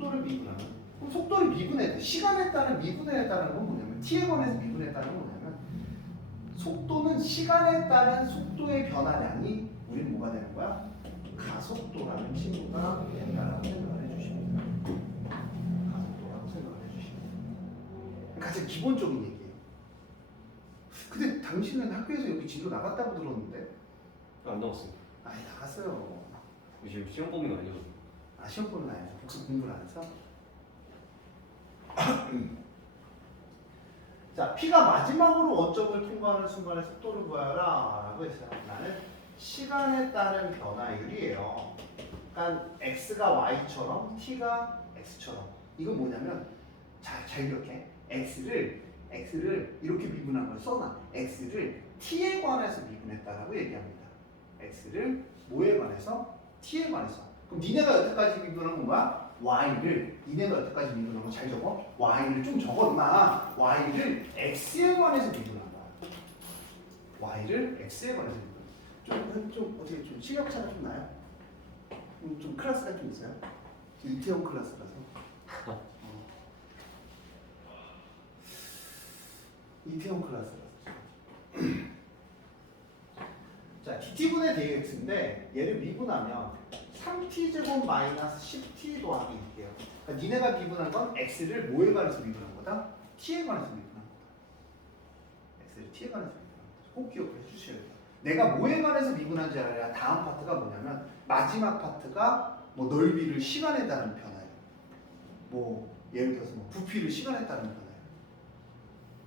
속도를 미분하면 그럼 속도를 미분해 시간에 따른 미분을 했다는 건 뭐냐면 t에 관해서 미분했다는 건 뭐냐면 속도는 시간에 따른 속도의 변화량이 우린 뭐가 되는 거야? 가속도라는 친구가 된다라고 생각을 해주시면 돼요. 가속도라고 생각을 해주시면 돼요. 가장 기본적인 얘기예요. 근데 당신은 학교에서 여기 진도 나갔다고 들었는데? 안 나왔습니다. 아니 나갔어요. 지금 시험 범위가 아니거든요. 아 시험 보는 거 아니죠? 복습 공부를 안 해서? 자, P가 마지막으로 원점을 통과하는 순간의 속도를 구하라 라고 했어요. 나는 시간에 따른 변화율이에요. 그러니까 X가 Y처럼 T가 X처럼. 이건 뭐냐면 잘 기억해. X를 이렇게 미분한 걸 써놔. X를 T에 관해서 미분했다라고 얘기합니다. X를 뭐에 관해서? T에 관해서. 그럼 니네가 여태까지 미분한 건 뭐야? Y를 니네가 여태까지 미분한 거 잘 적어? Y를 좀 적어 임마. Y를 X에 관해서 미분한 거야. Y를 X에 관해서 미분한 거야. 좀 어떻게 좀 실력차가 좀 나요? 좀 클래스가 좀 있어요? 이태원 클래스라서. 이태원 클래스라서. 자, dt분의 dx인데 얘를 미분하면 3t제곱 마이너스 10t 더하기 6이에요. 그러니까 니네가 미분한 건 x를 뭐에 관해서 미분한 거다? t에 관해서 미분한 거다. x를 t에 관해서 미분한 거다. 꼭 기억해 주셔야 돼요. 내가 뭐에 관해서 미분한지 알아야 다음 파트가 뭐냐면 마지막 파트가 뭐 넓이를 시간에 따른 변화예요. 뭐 예를 들어서 뭐 부피를 시간에 따른 변화예요.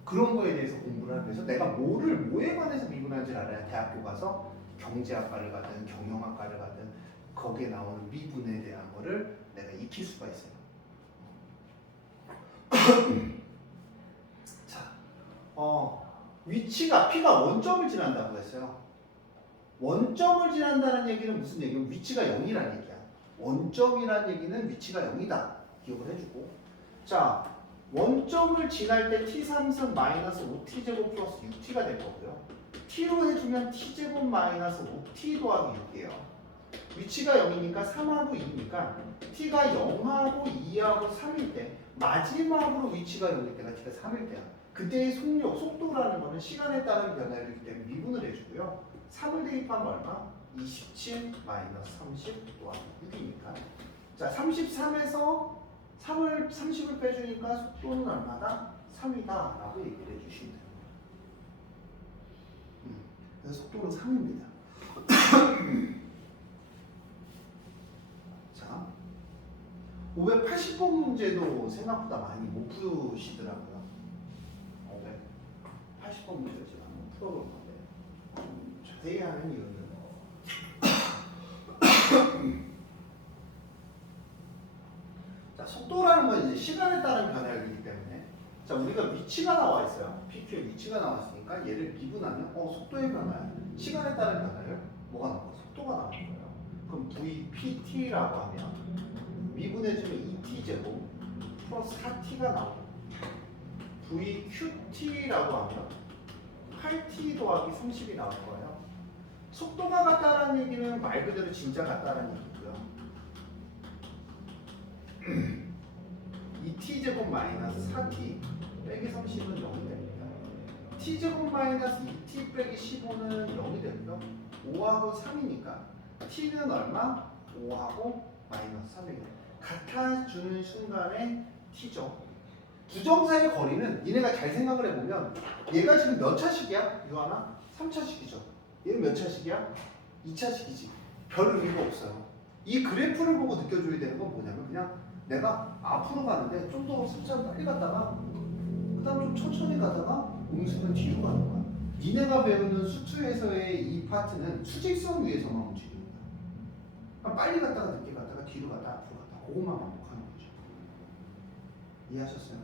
그런 거에 대해서 공부를 하기 위해서 내가 뭐에 관해서 미분한지 알아야 대학교 가서 경제학과를 가든 경영학과를 가든 거기에 나오는 미분에 대한 거를 내가 익힐 수가 있어요. 자, 위치가 P가 원점을 지난다고 했어요. 원점을 지난다는 얘기는 무슨 얘기냐면 위치가 0이라는 얘기야. 원점이라는 얘기는 위치가 0이다. 기억을 해주고. 자, 원점을 지날 때 t3승 마이너스 5t제곱 플러스 6t가 될 거고요. t로 해주면 t제곱 마이너스 5t 더하기 6이에요. 위치가 0이니까 3하고 2니까 t가 0하고 2하고 3일 때 마지막으로 위치가 0일 때가 t가 3일 때야. 그때의 속도라는 거는 시간에 따른 변화이기 때문에 미분을 해주고요. 3을 대입하면 얼마? 27 마이너스 30 더하기 6이니까. 자, 33에서 30을 빼주니까 속도는 얼마다? 3이다 라고 얘기를 해주시면 돼요. 그래서 속도는 3입니다. 자, 580번 문제도 생각보다 많이 못 푸시더라고요. 580번 문제를 제가 한번 풀어볼 건데 자세히 하는 이유는 자, 속도라는 건 이제 시간에 따른 변화이기 때문에 자, 우리가 위치가 나와 있어요. PQ의 위치가 나왔으니까 얘를 미분하면 속도의 변화, 시간에 따른 변화를 뭐가 나와요? 속도가 나오는 거예요. 그럼 VPT라고 하면 미분해주면 2t제곱 플러스 4t가 나오고 VQT라고 하면 8t 더하기 30이 나올 거예요. 속도가 같다라는 얘기는 말 그대로 진짜 같다라는 얘기고요. 2t제곱 마이너스 4t 빼기 30은 0이 됩니다. t제곱 마이너스 2t 빼기 15는 0이 됩니다. 5하고 3이니까 t는 얼마? 5하고 마이너스 3이에요. 같아주는 순간에 t죠. 부정사의 거리는 니네가 잘 생각을 해보면 얘가 지금 몇 차식이야? 유하나? 3차식이죠. 얘는 몇 차식이야? 2차식이지. 별 의미가 없어요. 이 그래프를 보고 느껴줘야 되는 건 뭐냐면 그냥 내가 앞으로 가는데 좀 더 숫자 빨리 갔다가 그 다음 좀 천천히 가다가 음수는 뒤로 가는 거야. 니네가 배우는 수투에서의 이 파트는 수직선 위에서만 움직입니다. 그러니까 빨리 갔다가 늦게 갔다가 뒤로 갔다 앞으로 갔다 그것만 반복하는 거죠. 이해하셨어요?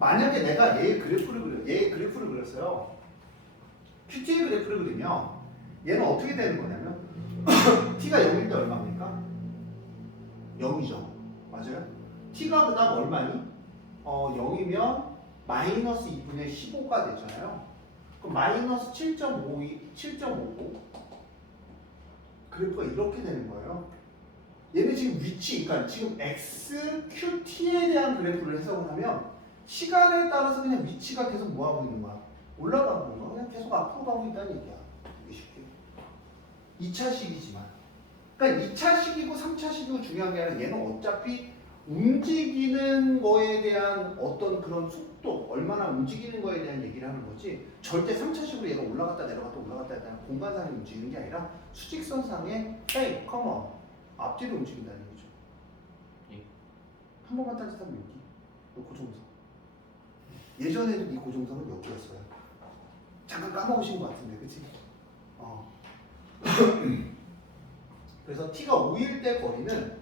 만약에 내가 얘의 그래프를 그렸어요. QT의 그래프를 그리면 얘는 어떻게 되는 거냐면 t가 0일 때 얼마입니까? 0이죠. 맞아요? t가 그 다음 얼마니? 0이면 마이너스 2분의 15가 되잖아요. 그럼 마이너스 7.59 그래프가 이렇게 되는 거예요. 얘는 지금 위치, 그러니까 지금 x, q, t에 대한 그래프를 해석을 하면 시간에 따라서 그냥 위치가 계속 뭐 하고 있는 거야? 올라가고 있는 거야. 그냥 계속 앞으로 가고 있다는 얘기야. 이게 쉽게. 2차식이지만. 그러니까 2차식이고 3차식이고 중요한 게 아니라 얘는 어차피 움직이는 거에 대한 어떤 그런 속도, 얼마나 움직이는 거에 대한 얘기를 하는 거지 절대 3차식으로 얘가 올라갔다 내려갔다 올라갔다 했다 공간상에 움직이는 게 아니라 수직선상에 hey, come on 앞뒤로 움직인다는 얘기죠. 예. 한 번만 따뜻하면 여기 너 고정석 예전에도 이 고정석은 여기였어요. 잠깐 까먹으신 것 같은데 그치? 그래서 t가 5일 때 거리는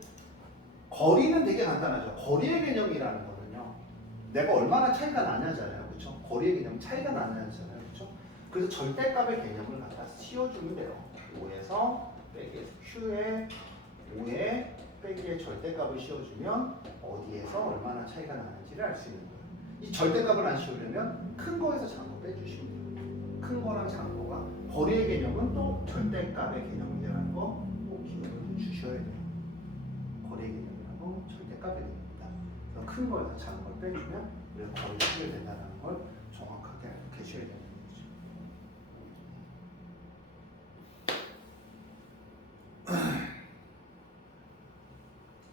되게 간단하죠. 거리의 개념이라는 거는요. 내가 얼마나 차이가 나냐잖아요. 그렇죠? 거리의 개념 차이가 나냐잖아요. 그렇죠? 그래서 절대값의 개념을 갖다 씌워주면 돼요. 5에서 빼기 q에 5에 빼기의 절대값을 씌워주면 어디에서 얼마나 차이가 나는지를 알 수 있는 거예요. 이 절대값을 안 씌우려면 큰 거에서 작은 거 빼주시면 돼요. 큰 거랑 작은 거가 거리의 개념은 또 절대값의 개념이라는 거 꼭 기억을 주셔야 돼요. 거리의 개념이라고 절대값의 개념입니다. 그래서 큰 거에서 작은 걸 빼주면 우리가 거리를 쓰게 된다는 걸 정확하게 알고 계셔야 되는 거죠.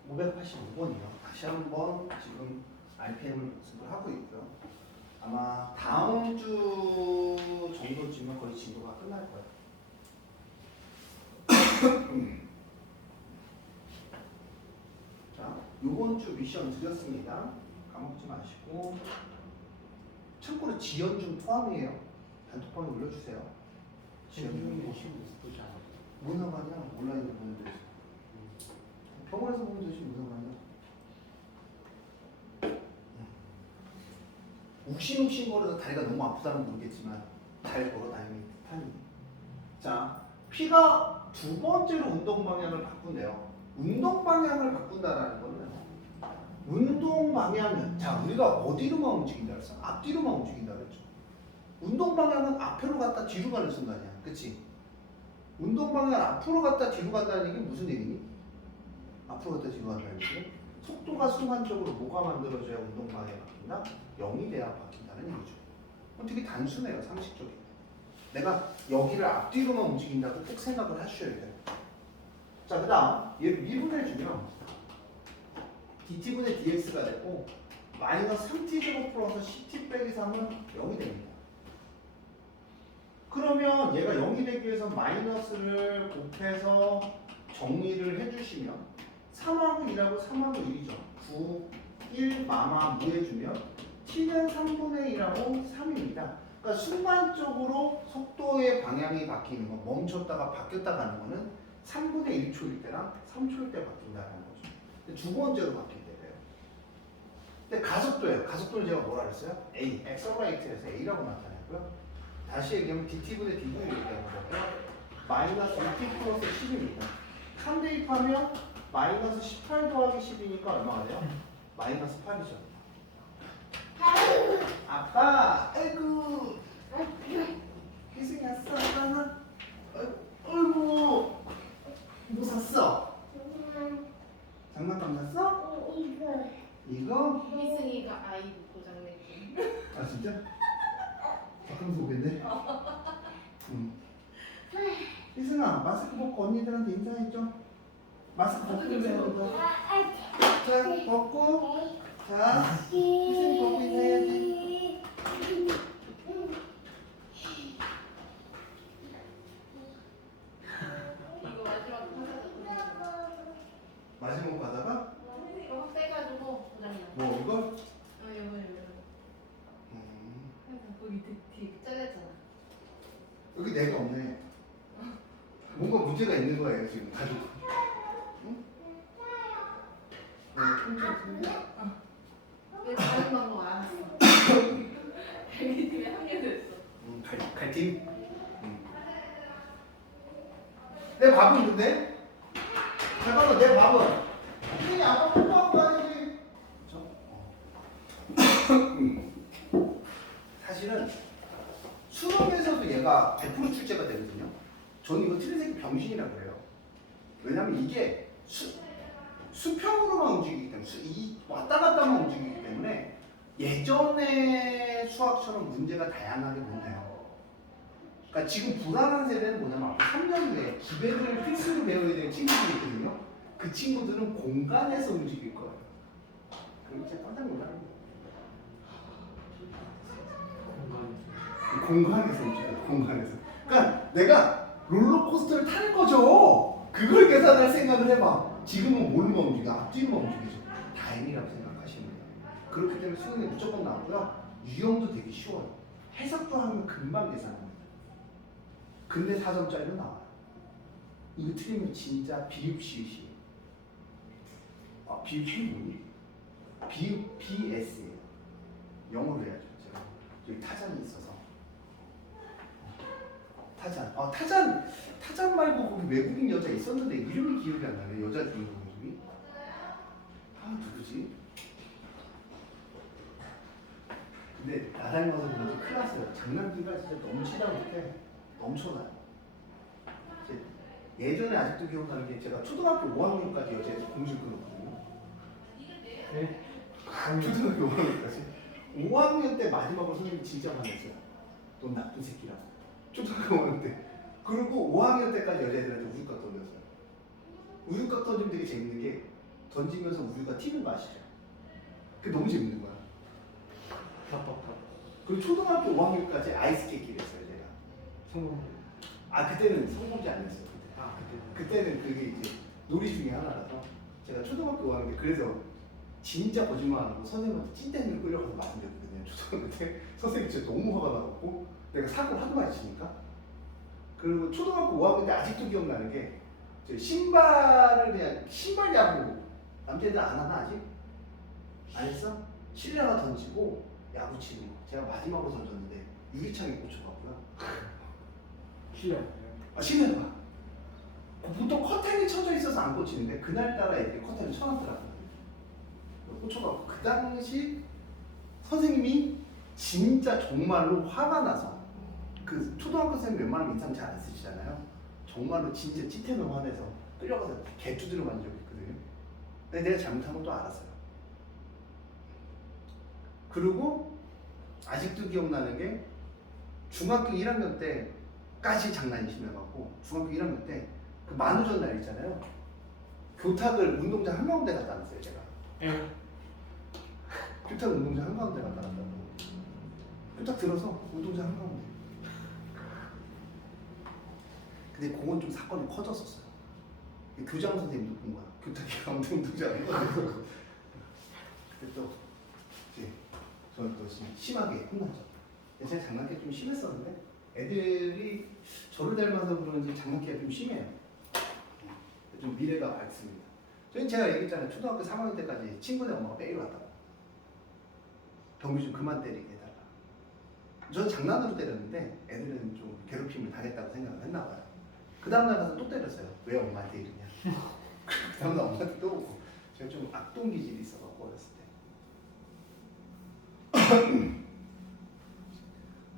585번이요. 다시 한번 지금 RPM을 연습을 하고 있고요. 아마 다음 주 정도쯤은 거의 진도가 끝날 거예요. 자, 요번 주 미션 드렸습니다. 까먹지 마시고 참고로 지연중 포함이에요. 단톡방에 올려주세요. 지연중 오시면 보지 않아요. 뭔 상관이야? 온라인으로 보면 되지. 병원에서 보면 되지 무슨 상관이야? 욱신욱신 거려서 다리가 너무 아프다는 모르겠지만 잘 걸어 다니는 듯하니. 자, P가 두 번째로 운동 방향을 바꾼대요. 운동 방향을 바꾼다라는 거는 운동 방향은 자 우리가 어디로만 움직인다 그랬어? 앞뒤로만 움직인다 그랬죠. 운동 방향은 앞으로 갔다 뒤로 가는 순간이야, 그렇지? 운동 방향 앞으로 갔다 뒤로 간다는 얘기는 무슨 얘기니? 앞으로 갔다 뒤로 간다는 얘기. 속도가 순간적으로 뭐가 만들어져야 운동 방향이 바뀐다? 0이 돼야 바뀐다는 얘기죠. 되게 단순해요, 상식적인. 내가 여기를 앞뒤로만 움직인다고 꼭 생각을 하셔야 돼요. 자, 그 다음 얘를 미분해주면 dt분의 dx가 되고 마이너스 3t제곱 플러스 10t 빼기 3은 0이 됩니다. 그러면 얘가 0이 되기 위해서 마이너스를 곱해서 정리를 해주시면 3하고 1하고 3하고 1이죠. 9, 1, 마마 무해주면 t는 3분의 1하고 3입니다. 그러니까 순간적으로 속도의 방향이 바뀌는 거, 멈췄다가 바뀌었다 가는 거는 3분의 1초일 때랑 3초일 때 바뀐다는 거죠. 두 번째로 바뀔 때래요. 근데 가속도예요. 가속도는 제가 뭐라 그랬어요? A, accelerate에서 A라고 나타냈고요. 다시 얘기하면 dt분의 dv를 얘기하는 거고요. 마이너스 6t 플러스 10입니다. 3 대입하면 마이너스 18 더하기 10이니까 얼마가 돼요? 마이너스 8이죠. 아빠, 아이고, 희승이 왔어, 아빠는. 아이고, 뭐 샀어? 장난감 샀어? 이거? 희승이가 아이 고장내기. 아 진짜? 가끔 보겠네. 응. 희승아, 마스크 벗고 언니들한테 인사해줘. 마스크 벗고 인사해줘. 자, 벗고. 자, 희승이 벗고 인사해야지. 이거 마지막 하자. 마지막 가다가 이거 확 빼가지고 고장나. 뭐 이걸? 이거. 거기 뒤 잘렸잖아. 여기 내가 없네. 뭔가 문제가 있는 거예요 지금 가지고. 응? 왜 다른 방법 안 했어? 자기 팀에 합류됐어. 갈팀? 내 밥은 근데? 잠깐만 내 밥은? 이게 아빠 뽀뽀한 거 아니지? 그쵸? 사실은 수능에서도 얘가 100% 출제가 되거든요. 저는 이거 틀린 새끼 병신이라고 그래요. 왜냐면 이게 수평으로만 움직이기 때문에 이 왔다 갔다만 움직이기 때문에 예전의 수학처럼 문제가 다양하게 못 내요. 그러니까 지금 불안한 세대는 뭐냐면 앞으로 3년 후에 기백을 필수로 배워야 되는 친구들이 있거든요. 그 친구들은 공간에서 움직일 거예요. 그럼 진짜 깜짝 놀라는 거예요. 공간에서 움직여요. 공간에서. 그러니까 내가 롤러코스터를 타는 거죠. 그걸 계산할 생각을 해봐. 지금은 뭘로 움직여? 앞뒤로만 움직이죠. 다행이라고 생각하시면 돼요. 그렇기 때문에 수능에 무조건 나오고요. 유형도 되게 쉬워요. 해석도 하면 금방 계산합니다. 근데 4점짜리로 나와요. 이거 틀리면 진짜 비읍시읒이에요. 비읍시읒 뭐니? 비읍 BS예요. 영어로 해야죠. 제가 여기 타잔이 있어서. 타잔 말고 거기 외국인 여자 있었는데 이름이 기억이 안 나네. 여자 주인공 이름이. 누구지? 근데 나 닮아서 그런지 큰일 났어요. 장난기가 진짜 넘치다 못해. 넘쳐나요. 예전에 아직도 기억나는 게 제가 초등학교 5학년까지 여자애들 공실 끊었거든요. 네? 초등학교 5학년까지. 5학년 때 마지막으로 선생님이 진짜 화냈어요. 넌 나쁜 새끼라고. 초등학교 5학년 때. 그리고 5학년 때까지 여자애들한테 우유곽 던졌어요. 우유곽 던지면 되게 재밌는 게 던지면서 우유가 튀는 거 아시죠? 그게 너무 재밌는 거야. 그리고 초등학교 5학년까지 아이스 깨끼를 했어요, 제가. 성공. 그때는 성공지 안 했어요. 그때. 그때는 그게 이제 놀이 중에 하나라서 제가 초등학교 5학년 때 그래서 진짜 거짓말 안 하고 선생님한테 찐텐을 끌려가서 말씀드렸거든요. 초등학교 때 선생님 진짜 너무 화가 나고 내가 사고를 하도 많이 치니까. 그리고 초등학교 5학년 때 아직도 기억나는 게 신발을 그냥 신발 야구 남자애들 안 하나 아직? 안 했어? 실내가 던지고 야구 치는 거 제가 마지막으로 던졌는데 유리창에 꽂혀가고요. 실력. 실내가 보통 커튼이 쳐져 있어서 안 꽂히는데 그날따라 애들이 커튼을 쳐놨더라고요. 꽂혀가고 그 당시 선생님이 진짜 정말로 화가 나서 그 초등학교 생 웬만하면 인상 잘 안 쓰시잖아요. 정말로 진짜 찌태는 화내서 끌려가서 개투들을 만진 적이 있거든요. 근데 내가 잘못한 것도 알았어요. 그리고 아직도 기억나는 게 중학교 1학년 때까지 장난이 심해갖고 중학교 1학년 때 그 만우절 날 있잖아요. 교탁을 운동장 한가운데 갖다 놨어요 제가. 교탁 운동장 한가운데 갖다 놨다고. 교탁 들어서 운동장 한가운데. 근데 그건 좀 사건이 커졌었어요. 교장 선생님도 본 거야. 교탁이 아무튼 운동장 한가운데. 그때 또 이제 저는 또 심하게 혼나죠. 제가 장난기가 좀 심했었는데 애들이 저를 닮아서 그런지 장난기가 좀 심해요. 좀 미래가 밝습니다. 저희 제가 얘기했잖아요. 초등학교 3학년 때까지 친구네 엄마가 빼기로 왔다고. 경비 좀 그만 때리게 해달라. 저는 장난으로 때렸는데 애들은 좀 괴롭힘을 당했다고 생각을 했나 봐요. 그 다음날 가서 또 때렸어요. 왜 엄마한테 이러냐. 그 다음날 엄마한테 또 오고. 제가 좀 악동 기질이 있어갖고 어렸을 때.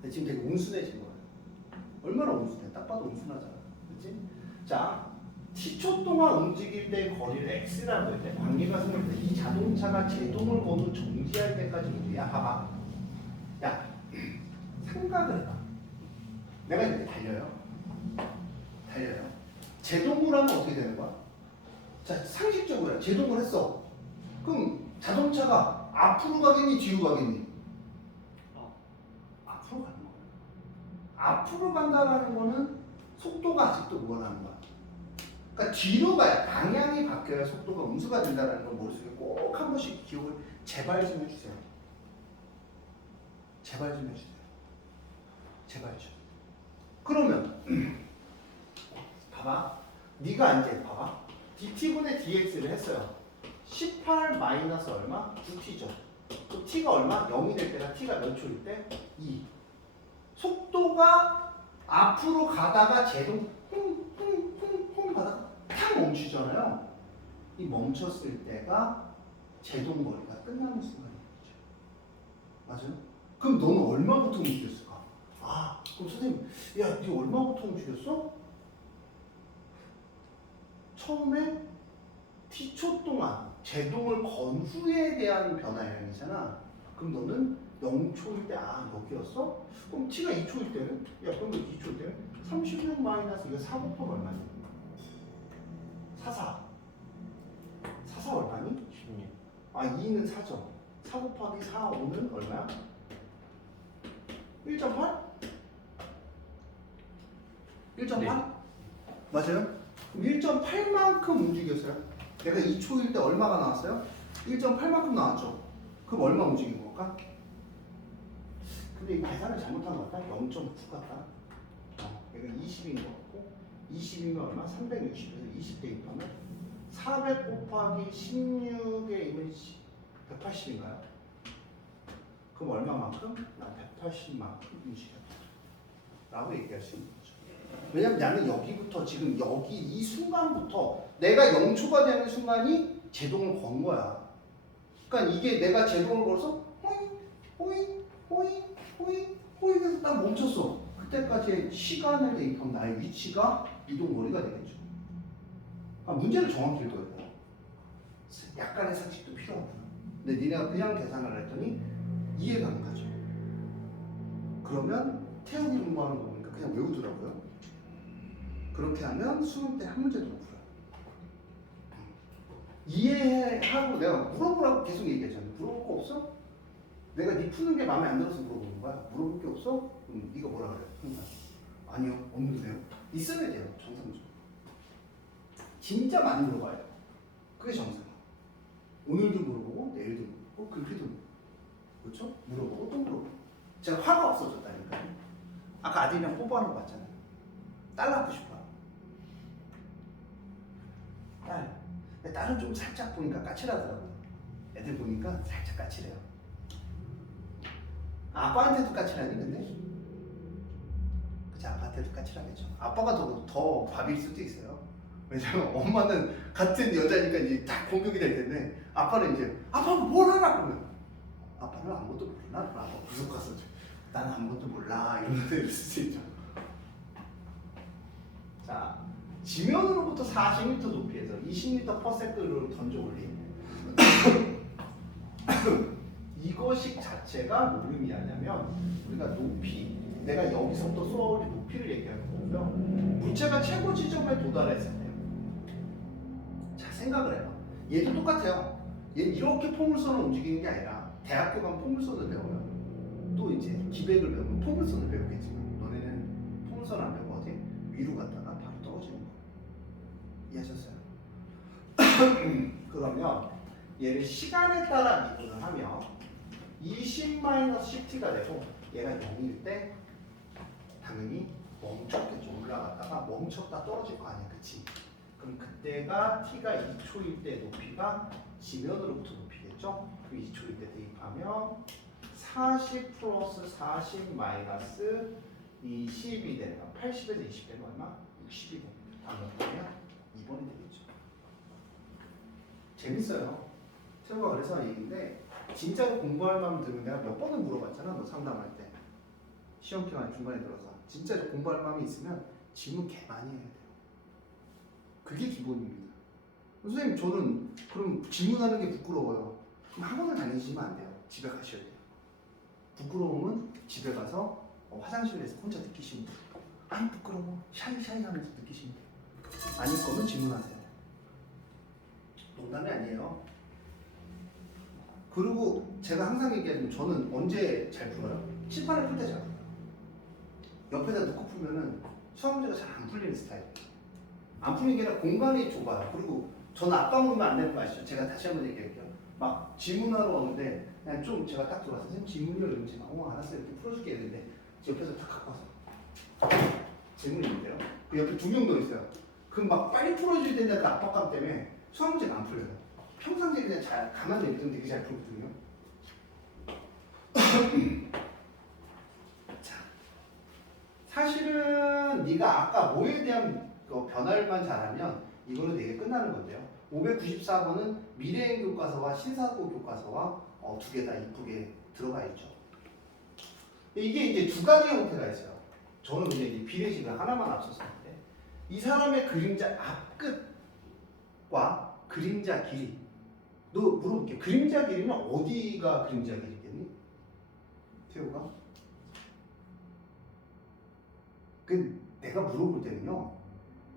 근데 지금 되게 온순해진 거예요. 얼마나 온순해? 딱 봐도 온순하잖아. 그렇지? 자, t초 동안 움직일 때 거리를 x라고 할 때 관계가 생길 때 이 자동차가 제동을 거는 정지할 때까지 우리야. 봐봐. 야, 생각을 해봐. 내가 이렇게 달려요. 제동을 하면 어떻게 되는 거야? 자, 상식적으로 제동을 했어. 그럼 자동차가 앞으로 가겠니? 뒤로 가겠니? 앞으로 가는 거야. 앞으로 간다는 거는 속도가 아직도 뭐라는 거야? 그러니까 뒤로 가야 방향이 바뀌어야 속도가 음수가 된다는 걸 머릿속에 꼭 한 번씩 기억을 제발 좀 해주세요. 제발 좀 해주세요. 제발 좀. 그러면 봐봐. 네가 이제 봐봐. dt분의 dx를 했어요. 18 마이너스 얼마? 9t죠. 또 t가 얼마? 0이 될 때가 t가 몇 초일 때? 2. 속도가 앞으로 가다가 제동 쿵쿵쿵쿵 가다가 탁 멈추잖아요. 이 멈췄을 때가 제동거리가 끝나는 순간이죠. 맞아요? 그럼 너는 얼마부터 움직였을까? 그럼 선생님, 야, 네 얼마부터 움직였어? 처음에 t초 동안 제동을 건 후에 대한 변화량이잖아. 그럼 너는 0초일 때 여기였어? 그럼 t가 2초일 때는? 야 그럼 2초일 때는 36 마이너스 이거 4 곱하면 얼마니? 44 얼마니? 16. 2는 4죠. 4 곱하기 4, 5는 얼마야? 1.8? 1.8? 네. 맞아요? 그럼 1.8만큼 움직였어요. 내가 2초일 때 얼마가 나왔어요? 1.8만큼 나왔죠. 그럼 얼마 움직인 걸까? 근데 이 계산을 잘못한 것 같다? 0.9 같다? 얘가 20인 것 같고 20이면 얼마? 360에서 20 대입하면 400 곱하기 16에 이면 180인가요? 그럼 얼마만큼? 난 180만큼 움직였다 라고 얘기할 수 있는 거죠. 왜냐면 나는 여기부터 지금 여기 이 순간부터 내가 0초가 되는 순간이 제동을 건 거야. 그러니까 이게 내가 제동을 걸어서 호잉 해서 딱 멈췄어. 그때까지의 시간을 대입하면 나의 위치가 이동거리가 되겠죠. 문제를 정확히 읽어야 돼요. 약간의 상식도 필요하구나. 근데 니네가 그냥 계산을 했더니 이해가 안 가죠. 그러면 태우기 공부하는 거 보니까 그냥 외우더라고요. 그렇게 하면 수능 때 한 문제도 못 풀어요. 이해하고 내가 물어보라고 계속 얘기했잖아요. 물어볼 거 없어? 내가 네 푸는 게 마음에 안 들어서 물어보는 거야. 물어볼 게 없어? 네가 뭐라 그래? 아니요, 없는데요. 있어야 돼요, 정상적으로. 진짜 많이 물어봐요. 그게 정상. 오늘도 물어보고 내일도 물어보고 그렇게도 물어보고. 그렇죠? 물어보고 또 물어보고. 제가 화가 없어졌다니까요. 아까 아들이랑 뽀뽀하는 거 봤잖아요. 딸 낳고 싶어요. 딸. 근데 딸은 좀 살짝 보니까 까칠하더라고요. 애들 보니까 살짝 까칠해요. 아빠한테도 까칠하니 근데? 그치, 아빠한테도 까칠하겠죠. 아빠가 더 밥일 수도 있어요. 왜냐면 엄마는 같은 여자니까 이제 딱 공격이 될 텐데 아빠는 이제 아빠가 뭘 알아? 그러면 아빠는 아무것도 모르나? 그럼 아빠 구석 가서 나는 아무것도 몰라 이러면서 이럴 수 있죠. 자, 지면으로부터 40m 높이에서 20m/s를 던져 올린 이것식 자체가 뭘 의미하냐면 우리가 높이, 내가 여기서부터 쏘아올린 높이를 얘기하는 거고요. 물체가 최고 지점에 도달했을 때요. 자, 생각을 해봐. 얘도 똑같아요. 얘 이렇게 포물선을 움직이는 게 아니라 대학교 가면 포물선을 배워요. 또 이제 기백을 배우면 포물선을 배우겠지만 너네는 포물선 안 배우고 어디 위로 갔다가 바로 떨어지는 거. 이해하셨어요? 그러면 얘를 시간에 따라 미분을 하면 20-10t가 되고 얘가 0일 때 당연히 멈췄겠죠. 올라갔다가 멈췄다 떨어질 거 아니야. 그치? 그럼 그때가 t가 2초일 때 높이가 지면으로부터 높이겠죠? 그 2초일 때 대입하면 40 플러스 40 마이너스 20이 되는 거. 80에서 20 되면 얼마? 60이 됩니다. 다음 보면 2번이 되겠죠. 재밌어요. 태우가 그래서 한 얘기인데 진짜로 공부할 마음 들으면 내가 몇 번을 물어봤잖아. 너 상담할 때. 시험 기간 중간에 들어서 진짜로 공부할 마음이 있으면 질문 개 많이 해야 돼요. 그게 기본입니다. 선생님 저는 그럼 질문하는 게 부끄러워요. 그럼 학원을 다니시면 안 돼요. 집에 가셔야 돼요. 부끄러움은 집에 가서 화장실에서 혼자 느끼시면 돼요. 아니 부끄러워. 샤이샤이 하면서 느끼시면 돼요. 아닐 거면 질문하세요. 농담이 아니에요. 그리고 제가 항상 얘기하지만 저는 언제 잘 풀어요? 칠판을 풀 때 잘 풀어요. 옆에다 놓고 풀면은 수학 문제가 잘 안 풀리는 스타일이에요. 안 풀리는 게 아니라 공간이 좁아요. 그리고 저는 앞방 보면 안 되는 거 아시죠? 제가 다시 한번 얘기할게요. 막 질문하러 왔는데 그냥 좀 제가 딱 들어와서 선생님 질문이요 이러면 제가 알았어요 이렇게 풀어줄게 했는데 옆에서 딱 갖고 와서 질문이 있는데요. 그 옆에 두 명 더 있어요. 그럼 막 빨리 풀어줘야 된다는 그 압박감 때문에 수학 문제가 안 풀려요. 평상시에 그냥 잘 가만히 있으면 되게 잘 풀거든요. 자, 사실은 네가 아까 뭐에 대한 변화를만 잘하면 이거는 되게 끝나는 건데요. 594번은 미래행 교과서와 신사고 교과서와 두 개 다 이쁘게 들어가 있죠. 이게 이제 두 가지 형태가 있어요. 저는 그냥 이 비례식을 하나만 앞섰었는데 이 사람의 그림자 앞끝과 그림자 길이. 너 물어볼게. 그림자 길이는 어디가 그림자 길이겠니? 태호가? 그 내가 물어볼 때는요.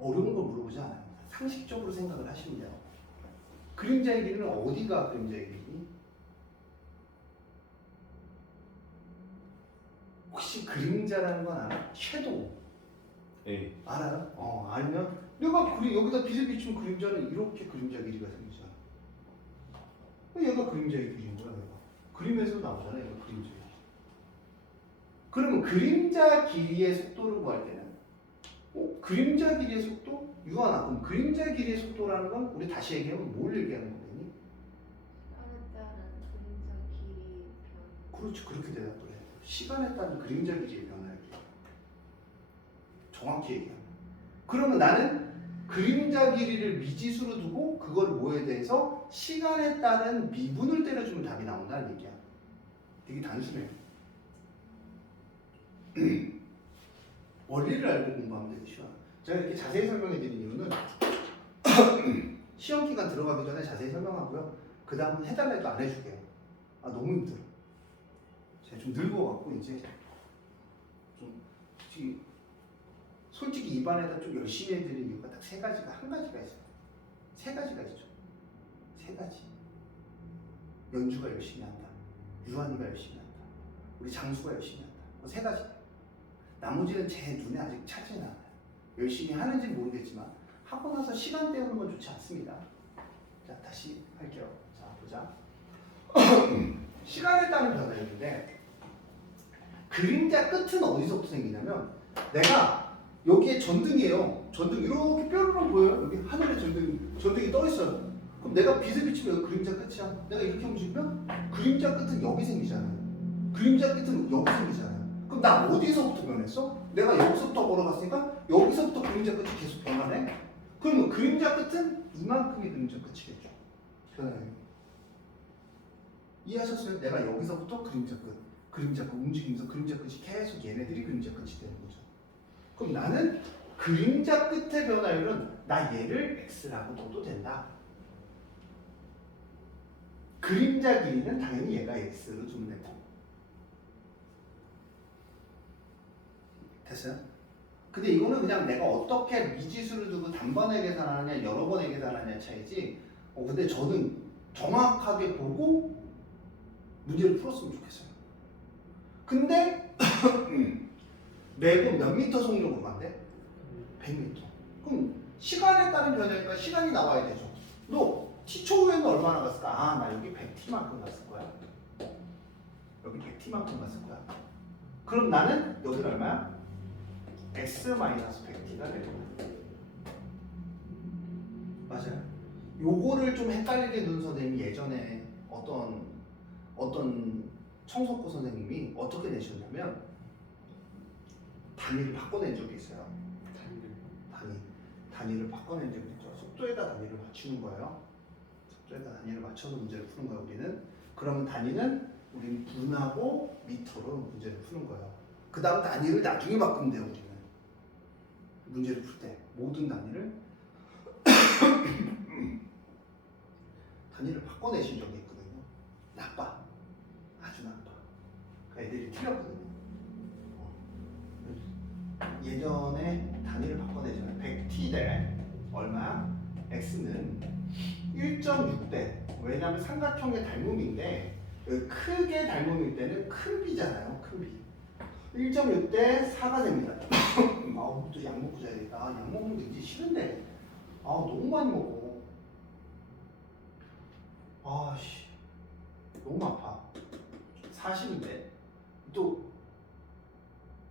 어려운 거 물어보지 않아요. 상식적으로 생각을 하시면 돼요. 그림자의 길이는 어디가 그림자의 길이니? 혹시 그림자라는 건 알아? 섀도우 예. 알아요? 알면 내가 여기다 빛을 비추면 그림자는 이렇게 그림자 길이가 생기잖아. 얘가 그림자의 길이인 거야. 내가 그림에서 나오잖아. 얘가 그림자의 길이. 그러면 그림자 길이의 속도를 구할 때는 그림자 길이의 속도? 유한아, 그럼 그림자 길이의 속도라는 건 우리 다시 얘기하면 뭘 얘기하는 거니? 시간에 따른 그림자 길이 변. 그렇지, 그렇게 대답을 해. 시간에 따른 그림자 길이의 변화를 정확히 얘기하면. 그러면 나는 그림자 길이를 미지수로 두고 그걸 뭐에 대해서 시간에 따른 미분을 때려주면 답이 나온다는 얘기야. 되게 단순해요. 원리를 알고 공부하면 되게 쉬워요. 제가 이렇게 자세히 설명해 드린 이유는 시험 기간 들어가기 전에 자세히 설명하고요. 그 다음은 해달라 해도 안 해줄게요. 너무 힘들어. 제가 좀 늙어갖고 이제 좀 솔직히 입안에다 좀 열심히 해드린 이유가 딱 한 가지가 있어요. 세 가지가 있죠. 세 가지. 연주가 열심히 한다. 유한이가 열심히 한다. 우리 장수가 열심히 한다. 세 가지. 나머지는 제 눈에 아직 차지는 않아요. 열심히 하는지는 모르겠지만 하고 나서 시간 때우는 건 좋지 않습니다. 자, 다시 할게요. 자, 보자. 시간에 따른 변화였는데 그림자 끝은 어디서부터 생기냐면 내가 여기에 전등이에요. 전등 이렇게 뾰로롱 보여요. 여기 하늘에 전등이 떠 있어요. 그럼 내가 빛을 비추면 여기 그림자 끝이야. 내가 이렇게 움직이면 그림자 끝은 여기 생기잖아요. 그림자 끝은 여기 생기잖아요. 그럼 나 어디서부터 변했어? 내가 여기서부터 걸어갔으니까 여기서부터 그림자 끝이 계속 변하네? 그러면 그림자 끝은 이만큼의 그림자 끝이겠죠. 변화요. 이해하셨어요? 내가 여기서부터 그림자 끝 움직이면서 그림자 끝이 계속 얘네들이 그림자 끝이 되는 거죠. 그럼 나는 그림자 끝의 변화율은 나 얘를 x라고 둬도 된다. 그림자 길이는 당연히 얘가 x로 두면 되고. 됐어요? 근데 이거는 그냥 내가 어떻게 미지수를 두고 단번에 계산하느냐 여러 번에 계산하느냐 차이지. 근데 저는 정확하게 보고 문제를 풀었으면 좋겠어요. 근데 매번 몇 미터 속력으로 간대? 100m. 그럼 시간에 따른 변화니까 시간이 나와야 되죠. 너 t초 후에는 얼마나 갔을까? 나 여기 100t만큼 갔을 거야. 여기 100t만큼 갔을 거야. 그럼 나는 여기는 얼마야? x-100t가 되는 거야. 맞아요. 요거를 좀 헷갈리게 둔 선생님이 예전에 어떤 청소코 선생님이 어떻게 내셨냐면 단위를 바꿔낸 적이 있어요. 단위를 바꿔낸 적이 있죠. 속도에다 단위를 맞추는 거예요. 속도에다 단위를 맞춰서 문제를 푸는 거예요. 그러면 단위는 우리는 분하고 미터로 문제를 푸는 거예요. 그 다음 단위를 나중에 바꾸면 돼요. 우리는 문제를 풀 때 모든 단위를 바꿔내신 적이 있거든요. 나빠. 아주 나빠. 그 애들이 틀렸거든요. 예전에 단위를 바꿔내잖아요. 100t 대 얼마야? x는 1.6대. 왜냐하면 삼각형의 닮음인데 크게 닮음일 때는 큰 b잖아요. 큰 b. 1.6대 4가 됩니다. 또 약 먹고 자야겠다. 약 먹으면 되게 싫은데. 너무 많이 먹어. 너무 아파. 40인데 또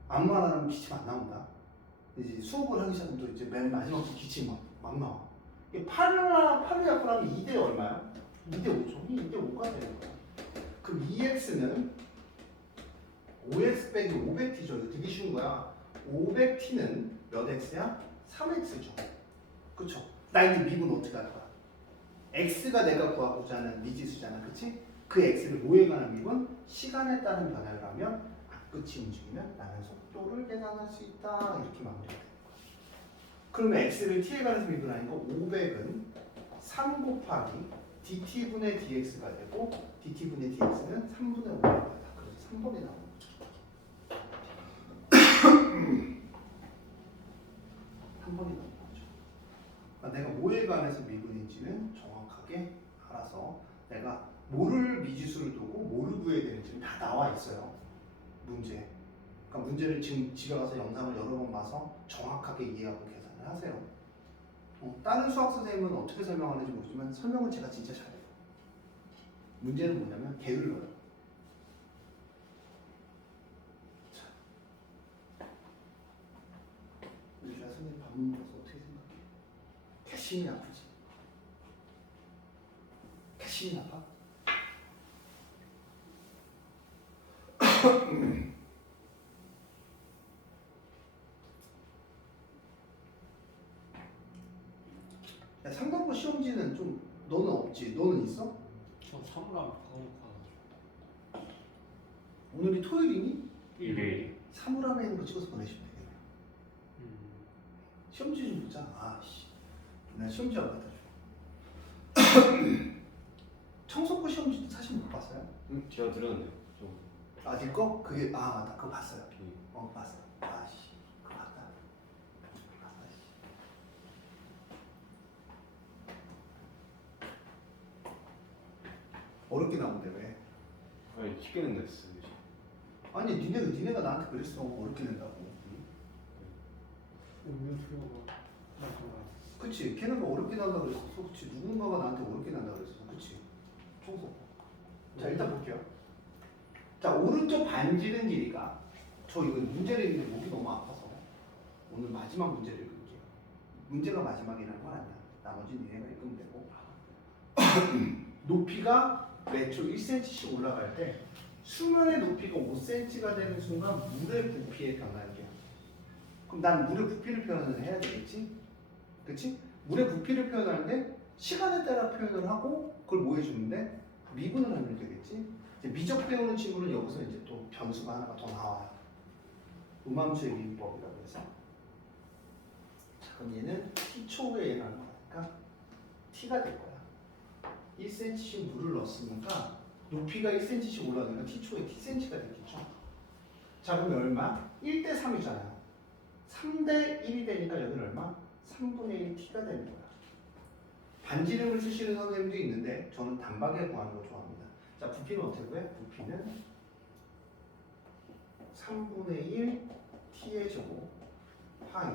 아무 말 안 하면 기침 안 나온다. 이제 수업을 하기 시작하면 또 이제 맨 마지막 기침 막 나와. 팔을 약분 하면 2대 얼마야? 2대 5죠. 2대 5가 되는 거야. 그럼 2x는 5x 빼기 500t죠. 이거 되게 쉬운 거야. 500t는 몇 x야? 3x죠. 그쵸? 나 이제 미분 어떻게 할 거야? x가 내가 구하고자 하는 미지수잖아. 그치? 그 x를 뭐에 관한 미분? 시간에 따른 변화를 하면 앞끝이 움직이면 나는 속도를 계산할 수 있다. 이렇게 마무리가 되는 거야. 그러면 x를 t에 관해서 미분하니까 500은 3 곱하기 dt분의 dx가 되고 dt분의 dx는 3분의 5가 된다. 그래서 3번이 나오는 거죠. 3번이 나오는 거죠. 그러니까 내가 뭐에 관해서 미분인지는 정확하게 알아서 내가 뭐를 미지수를 두고 뭐를 구해야 되는지는 다 나와 있어요. 문제. 그러니까 문제를 지금 집에 가서 영상을 여러 번 봐서 정확하게 이해하고 계산을 하세요. 다른 수학 선생님은 어떻게 설명하는지 모르지만 설명은 제가 진짜 잘해요. 문제는 뭐냐면 게을러요. 자, 유주아 선생님 밥 먹어서 어떻게 생각해? 가심이 아프지? 가심이 아파? 야, 상당부 시험지는 좀 너는 없지? 너는 있어? 저 사물함 박아놓고 오늘이 토요일이니? 일요일. 사물함에 있는 거 찍어서 보내시면 되겠네요. 음. 시험지 좀 보자. 아씨, 내가 시험지 안 갖다 줘. 청소부 시험지도 사실 못 봤어요? 제가 들었는데요. 좀. 아, 네 거? 그게 맞다. 그거 봤어요. 음. 봤어요. 아씨, 그거 봤다. 아씨. 어렵게 나온대 왜? 아니 쉽게 낸다 했어요. 아니 니네가 나한테 그랬어. 어렵게 낸다고. 음료 수요가 나타나. 그치? 걔는 뭐 어렵게 난다 그랬어. 그치? 누군가가 나한테 어렵게 난다 그랬어. 그치? 청소. 자, 일단 볼게요. 자, 오른쪽 반지름 길이가 저 이거 문제를 읽는데 목이 너무 아파서 오늘 마지막 문제를 읽을게요. 문제가 마지막이라는 건 아니야. 나머지는 니네가 읽으면 되고. 높이가 매초 1cm씩 올라갈 때 수면의 높이가 5cm가 되는 순간 물의 부피의 변화율이야. 그럼 난 물의 부피를 표현을 해야 되겠지? 그치? 물의 부피를 표현하는데 시간에 따라 표현을 하고 그걸 뭐 해주는데 미분을 하면 되겠지? 이제 미적 배우는 친구는 여기서 이제 또 변수가 하나가 더 나와요. 음함수의 미분법이라고 해서. 자, 그럼 얘는 t초 후에 얘는 얼마니까 t가 될 거야. 1cm씩 물을 넣었으니까 높이가 1cm씩 올라가니까 t초에 tcm가 되겠죠. 자, 그러면 얼마? 1대 3이잖아요. 3대 1이 되니까 여기는 얼마? 3분의 1 t가 되는 거야. 반지름을 쓰시는 선생님도 있는데 저는 단박에 구하는 거 좋아합니다. 자, 부피는 어떻게 구해? 부피는 3분의 1 t의 제곱 파이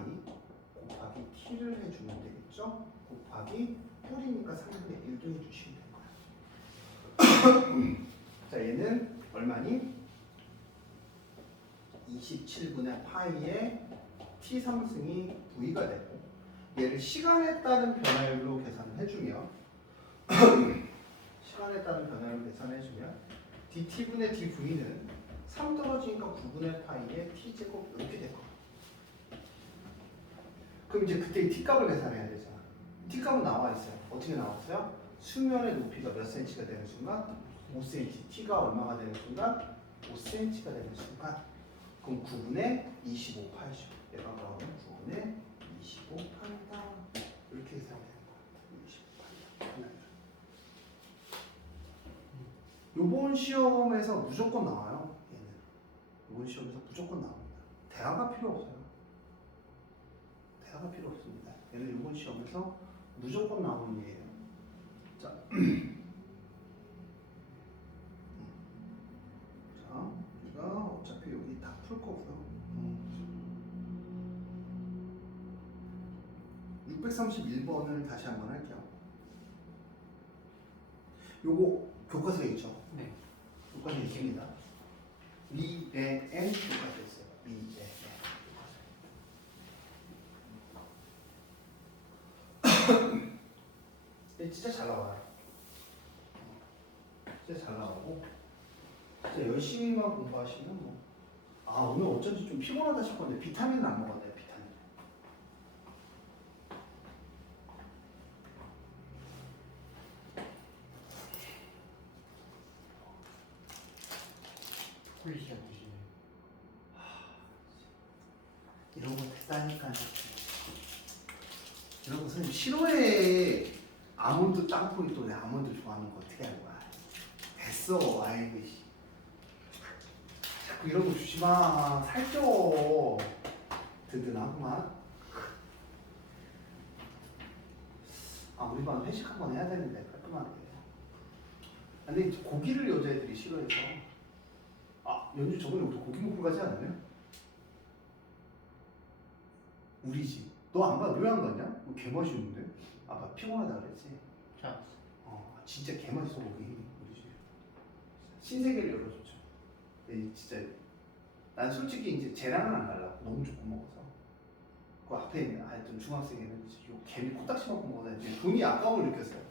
곱하기 t를 해주면 되겠죠? 곱하기 뿌리니까 3분의 1도 해주시면 될 거야. 자, 얘는 얼마니? 27분의 파이의 t3승이 v가 되고 얘를 시간에 따른 변화율로 계산을 해주면 시간에 따른 변화율로 계산해주면 dt분의 dv는 3 떨어지니까 9분의 파이의 t제곱 이렇게 될 거야. 그럼 이제 그때 t값을 계산해야 되잖아. t값은 나와 있어요. 어떻게 나왔어요? 수면의 높이가 몇 cm가 되는 순간? 5cm. t가 얼마가 되는 순간? 5cm가 되는 순간. 그럼 9분의 25파이죠. 얘가 그러면 9분의 25파이다. 이렇게 계산되는 거야. 25파이다. 요번 시험에서 무조건 나와요. 얘는. 요번 시험에서 무조건 나옵니다. 대화가 필요 없어요. 대화가 필요 없습니다. 얘는 요번 시험에서 무조건 나오는 얘예요. 자, 자, 우리가 어차피 여기 다 풀 거고요. 631번을 다시 한번 할게요. 요거 교과서에 있죠? 네. 교과서에 있습니다. 미래엔 교과서에 있어요. 미래엔. 진짜 잘 나와요. 진짜 잘 나오고 진짜 열심히만 공부하시면 뭐. 아, 오늘 어쩐지 좀 피곤하다 싶었는데 비타민은 안 먹었네요. 비타민. 초콜릿이야 드시네. 이런 거 됐다니까요. 이런 거 선생님 싫어해. 아몬드 땅콩이 또 내 아몬드 좋아하는 거 어떻게 할 거야? 됐어, 아이고 씨. 자꾸 이런 거 주지 마. 살쪄. 든든하구만. 아, 우리 반 회식 한번 해야 되는데 깔끔하게. 근데 이제 고기를 여자애들이 싫어해서. 아, 연주 저번에 우리 고기 먹고 가지 않았냐? 우리 집. 너 안 가? 왜 안 갔냐? 개 맛있는데? 아까 피곤하다 그랬지? 자, 진짜 개 맛있어 고기. 우리 집. 신세계를 열어줬죠. 진짜 난 솔직히 이제 쟤랑은 안 가려고 너무 조금 먹어서. 그 앞에 있는 하여튼 중학생에는 요 개미 코딱지 먹고 먹어야 돼. 돈이 아까움을 느꼈어요.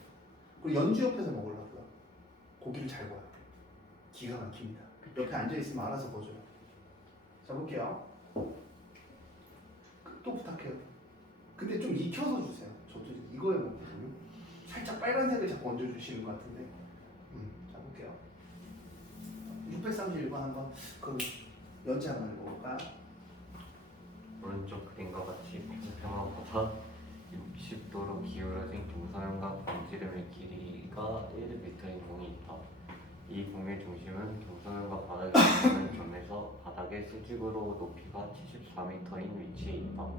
그리고 연주 옆에서 먹으려고요. 고기를 잘 구워요. 기가 막힙니다. 옆에 앉아 있으면 알아서 먹어줘요. 자 볼게요. 또 부탁해요. 근데 좀 익혀서 주세요. 저도 이거에 먹거든요. 살짝 빨간색을 자꾸 얹어주시는 것 같은데. 자 볼게요. 631번 한번 그 연지 한번 읽어볼까요? 오른쪽 그림과 같이 평평하보다 60도로 기울어진 경사면과 반지름의 길이가 1m인 공이 있다. 이 공의 중심은 경사면과 바닥에 있는 점에서 바닥의 수직으로 높이가 74m인 위치에 있다.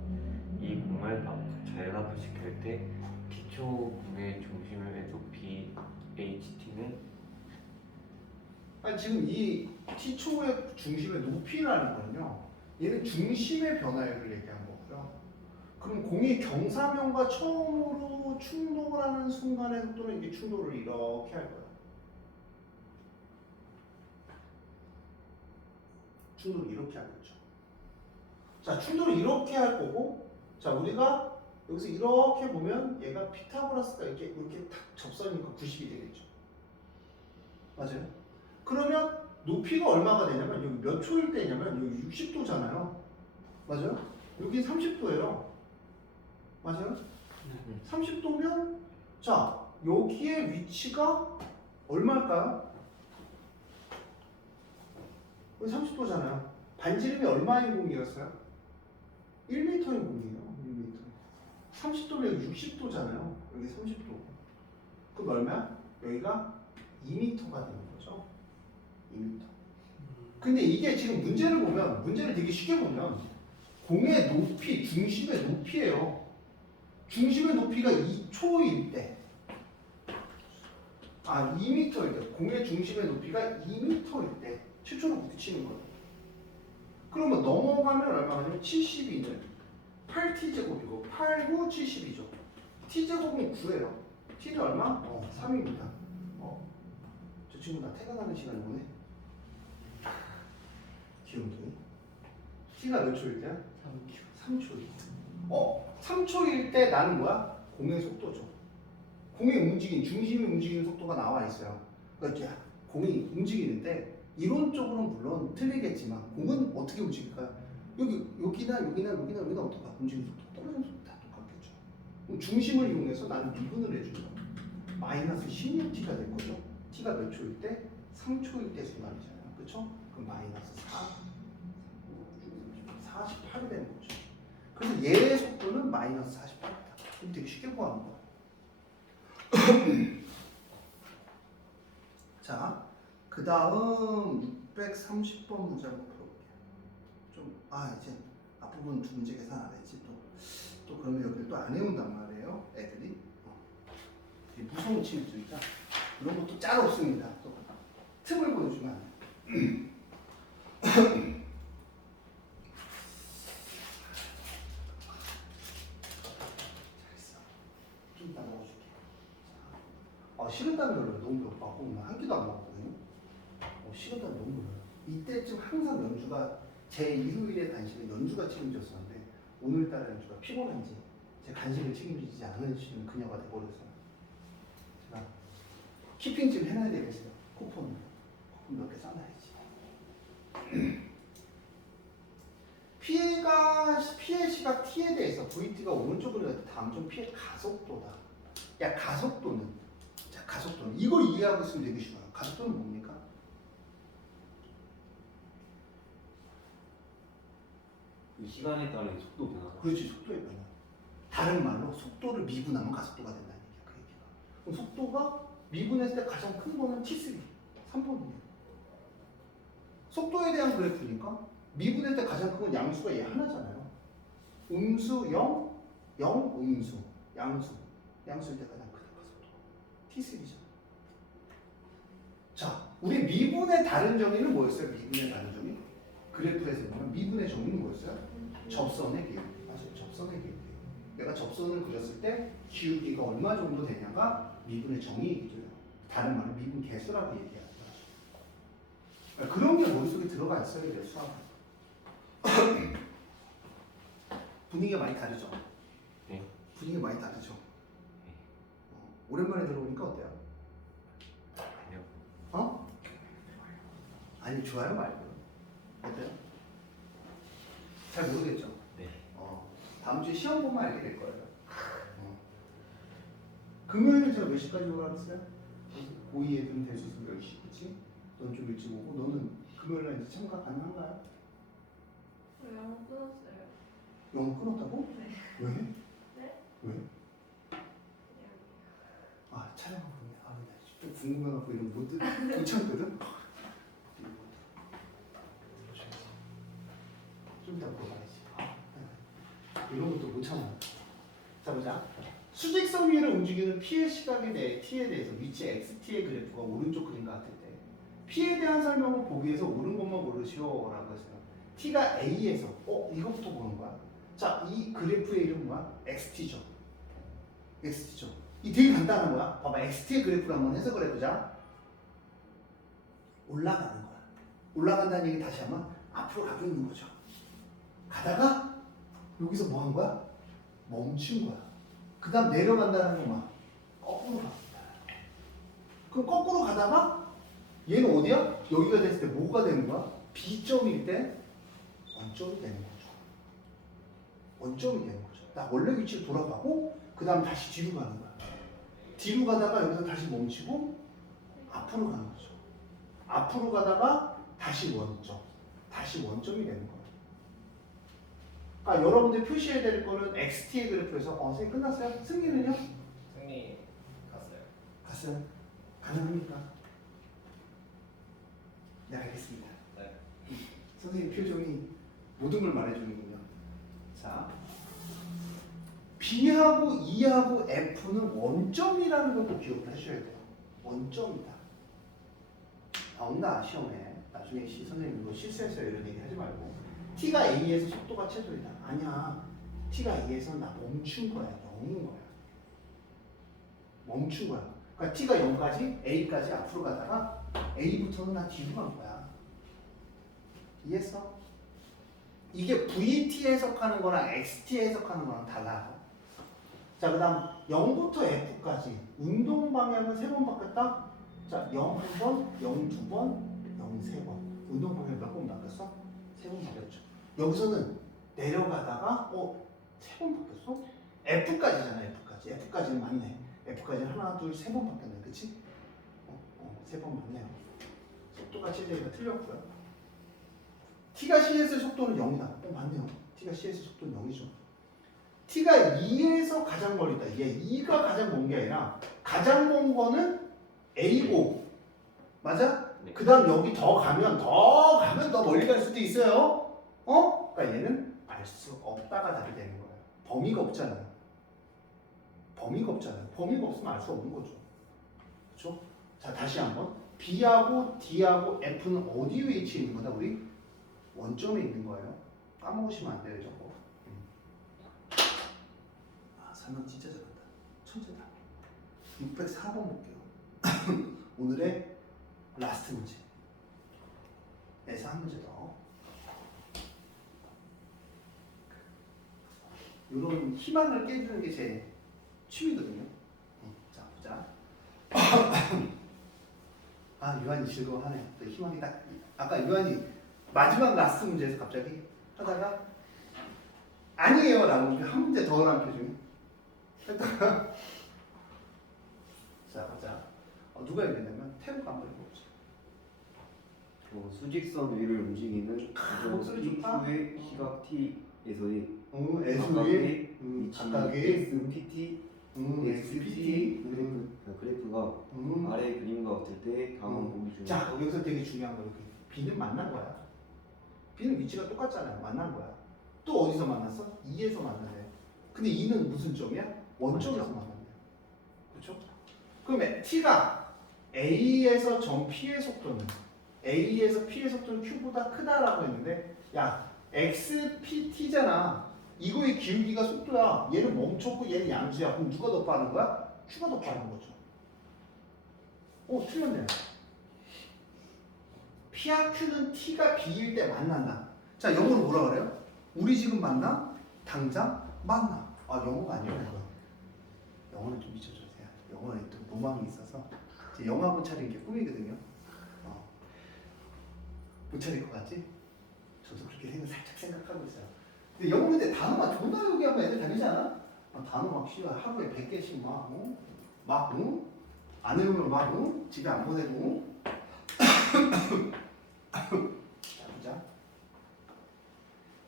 이 공을 자율학습시킬 때 기초 공의 중심의 높이 HT는 지금 이 T초의 중심의 높이라는 거는요. 얘는 중심의 변화율을 얘기한 거고요. 그럼 공이 경사면과 처음으로 충돌을 하는 순간의 속도는 이게 충돌을 이렇게 할 거야. 충돌을 이렇게 하겠죠. 자, 충돌을 이렇게 할 거고, 자, 우리가 여기서 이렇게 보면 얘가 피타고라스가 이렇게 탁 접선이니까 90이 되겠죠. 맞아요? 그러면 높이가 얼마가 되냐면 여기 몇 초일 때냐면 여기 60도잖아요. 맞아요? 여기 30도예요. 맞아요? 30도면 자, 여기에 위치가 얼마일까요? 여기 30도잖아요. 반지름이 얼마인 공이었어요? 1m인 공이에요. 1m. 30도면 여기 60도잖아요. 여기 30도. 그럼 얼마야? 여기가 2m가 되는 거죠. 2m. 근데 이게 지금 문제를 보면, 문제를 되게 쉽게 보면 공의 높이, 중심의 높이예요. 중심의 높이가 2초일 때, 2m일 때, 공의 중심의 높이가 2m일 때 최초로 붙이는 거예요. 그러면 넘어가면 얼마냐면 72는 8t제곱이고 8, 9, 72죠. t제곱은 9예요. t는 얼마? 3입니다. 저 친구 나 퇴근하는 시간이 오네. 귀염둥이. t가 몇 초일 때야? 3초일 때. 3초일 때 나는 뭐야? 공의 속도죠. 공의 움직임, 중심이 움직이는 속도가 나와 있어요. 그러니까 공이 움직이는데 이론적으로는 물론 틀리겠지만 공은 어떻게 움직일까요? 여기나 어떨까? 움직이는 속도, 떨어지는 속도 다 똑같겠죠. 그럼 중심을 이용해서 나는 미분을 해주죠. 마이너스 16t가 될 거죠. t가 몇 초일 때? 3초일 때 순간이잖아요. 그렇죠? 그럼 마이너스 48이 되는 거죠. 그래서 얘의 속도는 마이너스 48이다. 이거 되게 쉽게 구하는 거야. 자, 그 다음 630번 문제 한번 풀어볼게요. 이제 앞부분 두 문제 계산 안 했지. 또 그러면 여기를 또 안 해온단 말이에요. 애들이. 무서운 친구들이니까 이런 것도 짤 없습니다. 또 틈을 보여주면 안 돼. 잘했어. 좀 이따 먹어줄게. 식은땀이 흘러요. 너무 배고파고 한 끼도 안 먹었거든요. 식은땀이 너무 흘러요. 이때쯤 항상 연주가 제 일요일에 간식은 연주가 책임졌었는데 오늘따라 연주가 피곤한지 제 간식을 책임지지 않으시는 그녀가 돼버렸어요. 제가 키핑 좀 해놔야 되겠어요. 쿠폰 몇 개 써놔야지. 피해 시각 t에 대해서 vt가 오른쪽으로 갈 때 다음 중 피해 가속도다. 야, 가속도는 이걸 이해하고 있으면 되게 쉬워요. 가속도는 뭡니까? 이 시간에 따른 속도 변화. 그렇지, 속도의 변화. 다른 말로 속도를 미분하면 가속도가 된다는 얘기야. 그 얘기가. 그럼 속도가 미분했을 때 가장 큰 거는 T3, 3번이에요. 속도에 대한 그래프니까 미분했을 때 가장 큰 건 양수가 얘 하나잖아요. 음수 0, 0, 음수, 양수일 때 가장 크다. 속도. T3죠. 자, 우리 미분의 다른 정의는 뭐였어요? 미분의 다른 정의? 그래프에서 보면 미분의 정의는 뭐였어요? 접선의 기울기. 맞아요. 접선의 기울기. 내가 접선을 그렸을 때 기울기가 얼마 정도 되냐가 미분의 정의이기도 해요. 다른 말로 미분 개수라고 얘기하는 거죠. 그런 게 머릿속에 들어가 있어야 돼요. 수학은. 분위기가 많이 다르죠? 네. 분위기가 많이 다르죠? 오랜만에 들어보니까 어때요? 아니요. 어? 아니 좋아요 말고 어때요? 잘 모르겠죠? 네. 다음 주에 시험 보면 알게 될 거예요. 금요일에 제가 몇 시까지 오라 그랬어요? 고2 애들은 될 수 있으면 10시 그치? 넌 좀 일찍 오고 너는 금요일날 이제 참가 가능한가요? 영어 끊었어요. 영어 끊었다고? 네. 왜? 네? 왜? 그냥 아 촬영하고 있네. 아, 나 좀 궁금해갖고 이런 못 참거든? 좀 이따 물어봐야지. 이런 것도 못 참아. 자 보자. 수직선 위를 움직이는 P의 시각에 대해 T에 대해서 위치 XT의 그래프가 오른쪽 그림 같을 때 P에 대한 설명을 보기 위해서 옳은 것만 고르시오라고 했어요. T가 A에서 이것부터 보는 거야. 자, 이 그래프의 이름 뭐야? XT죠. XT죠. 이 되게 간단한 거야. 봐봐, XT의 그래프를 한번 해석을 해보자. 올라가는 거야. 올라간다는 얘기 다시 하면 앞으로 가고 있는 거죠. 가다가 여기서 뭐 한 거야? 멈춘 거야. 그 다음 내려간다는 거만 거꾸로 가. 그럼 거꾸로 가다가 얘는 어디야? 여기가 됐을 때 뭐가 되는 거야? B점일 때 원점이 되는 거죠. 원점이 되는 거죠. 나 원래 위치로 돌아가고 그 다음 다시 뒤로 가는 거야. 뒤로 가다가 여기서 다시 멈추고 앞으로 가는 거죠. 앞으로 가다가 다시 원점. 다시 원점이 되는 거예요. 그러니까 여러분들 표시해야 될 거는 XT의 그래프에서 선생님 끝났어요? 승리는요? 승리 갔어요. 갔어요? 가능합니까? 네 알겠습니다. 네. 선생님 표정이 모든 걸 말해주는군요. 자, B하고 E하고 F는 원점이라는 것도 기억을 하셔야 돼요. 원점이다. 나온다 시험에. 나중에 선생님 이거 실수했어요 이런 얘기 하지 말고. T가 A에서 속도가 최소이다. 아니야. T가 A에서 나 멈춘 거야. 0인 거야. 멈춘 거야. 그러니까 T가 0까지 A까지 앞으로 가다가 A부터는 나 뒤로 간 거야. 이해했어? 이게 VT 해석하는 거랑 XT 해석하는 거랑 달라요. 자, 그 다음 0부터 F까지 운동 방향은 3번 바뀌었다? 자, 0 1번, 0 2번, 0 3번. 운동 방향 몇 번 바뀌었어? 3번 바뀌었죠. 여기서는 내려가다가 3번 바뀌었어? F까지잖아. F까지는 맞네. F까지는 하나, 둘, 3번 바뀌었네. 그치? 3번 맞네요. 속도가 C제가 틀렸고요. T가 C에서 속도는 0이다. 맞네요. T가 C에서 속도는 0이죠. T가 2에서 가장 멀리다. 이게 2가 가장 먼 게 아니라 가장 먼 거는 A고 맞아? 네. 그 다음 여기 더 가면 더 멀리 갈 수도 있어요. 그러니까 얘는 알 수 없다가 답이 되는 거예요. 범위가 없잖아요. 범위가 없으면 알 수 없는 거죠. 그렇죠? 자, 다시 한번 B하고 D하고 F는 어디 위치에 있는 거다? 우리 원점에 있는 거예요. 까먹으시면 안 돼요, 저거. 설명 진짜 잘한다. 천재다. 604번 볼게요. 오늘의 라스트 문제. 에서 한 문제 더. 이런 희망을 깨주는 게 제 취미거든요. 자, 보자. 유한이 즐거워하네. 또 희망이 딱. 아까 유한이 마지막 라스트 문제에서 갑자기 하다가 아니에요 라고 한 문제 더 하라는 표정이 했다가 자 보자. 누가 얘기했냐면 태우가 한번 해보자. 수직선 위를 움직이는 목소리 좋다. P의 시각 T에서의 애수의 각각의 각각의 위치 PT XPT. 그래프가 아래 그림과 같을 때 다음 보기 중 자, 여기서 되게 중요한 거 여기 B는 만난 거야. B는 위치가 똑같잖아요. 만난 거야. 또 어디서 만났어? 2에서 만나네. 근데 2는 무슨 점이야? 원점에서 만났네. 그렇죠? 그러면 T가 A에서 점 P의 속도는 A에서 P의 속도는 Q보다 크다라고 했는데 야, XPT잖아. 이거의 기울기가 속도야. 얘는 멈췄고 얘는 양수야. 그럼 누가 더 빠른 거야? Q가 더 빠른 거죠. 틀렸네요. P와 Q는 T가 B일 때 만난다. 자, 영어로 뭐라 그래요? 우리 지금 만나? 당장 만나. 아, 영어가 아니에요, 이거. 영어는 좀 잊혀주세요. 영어에 또 로망이 있어서 제 영어 한번 차리는 게 꿈이거든요. 못 차릴 것 같지? 저도 그렇게 살짝 생각하고 있어요. 근데 영어 근데 단어만 존나 요기하면 애들 다니지 않아? 단어 막 쉬워. 하루에 100개씩 막 안 외우면 막 집에 안 보내고 자, 보자.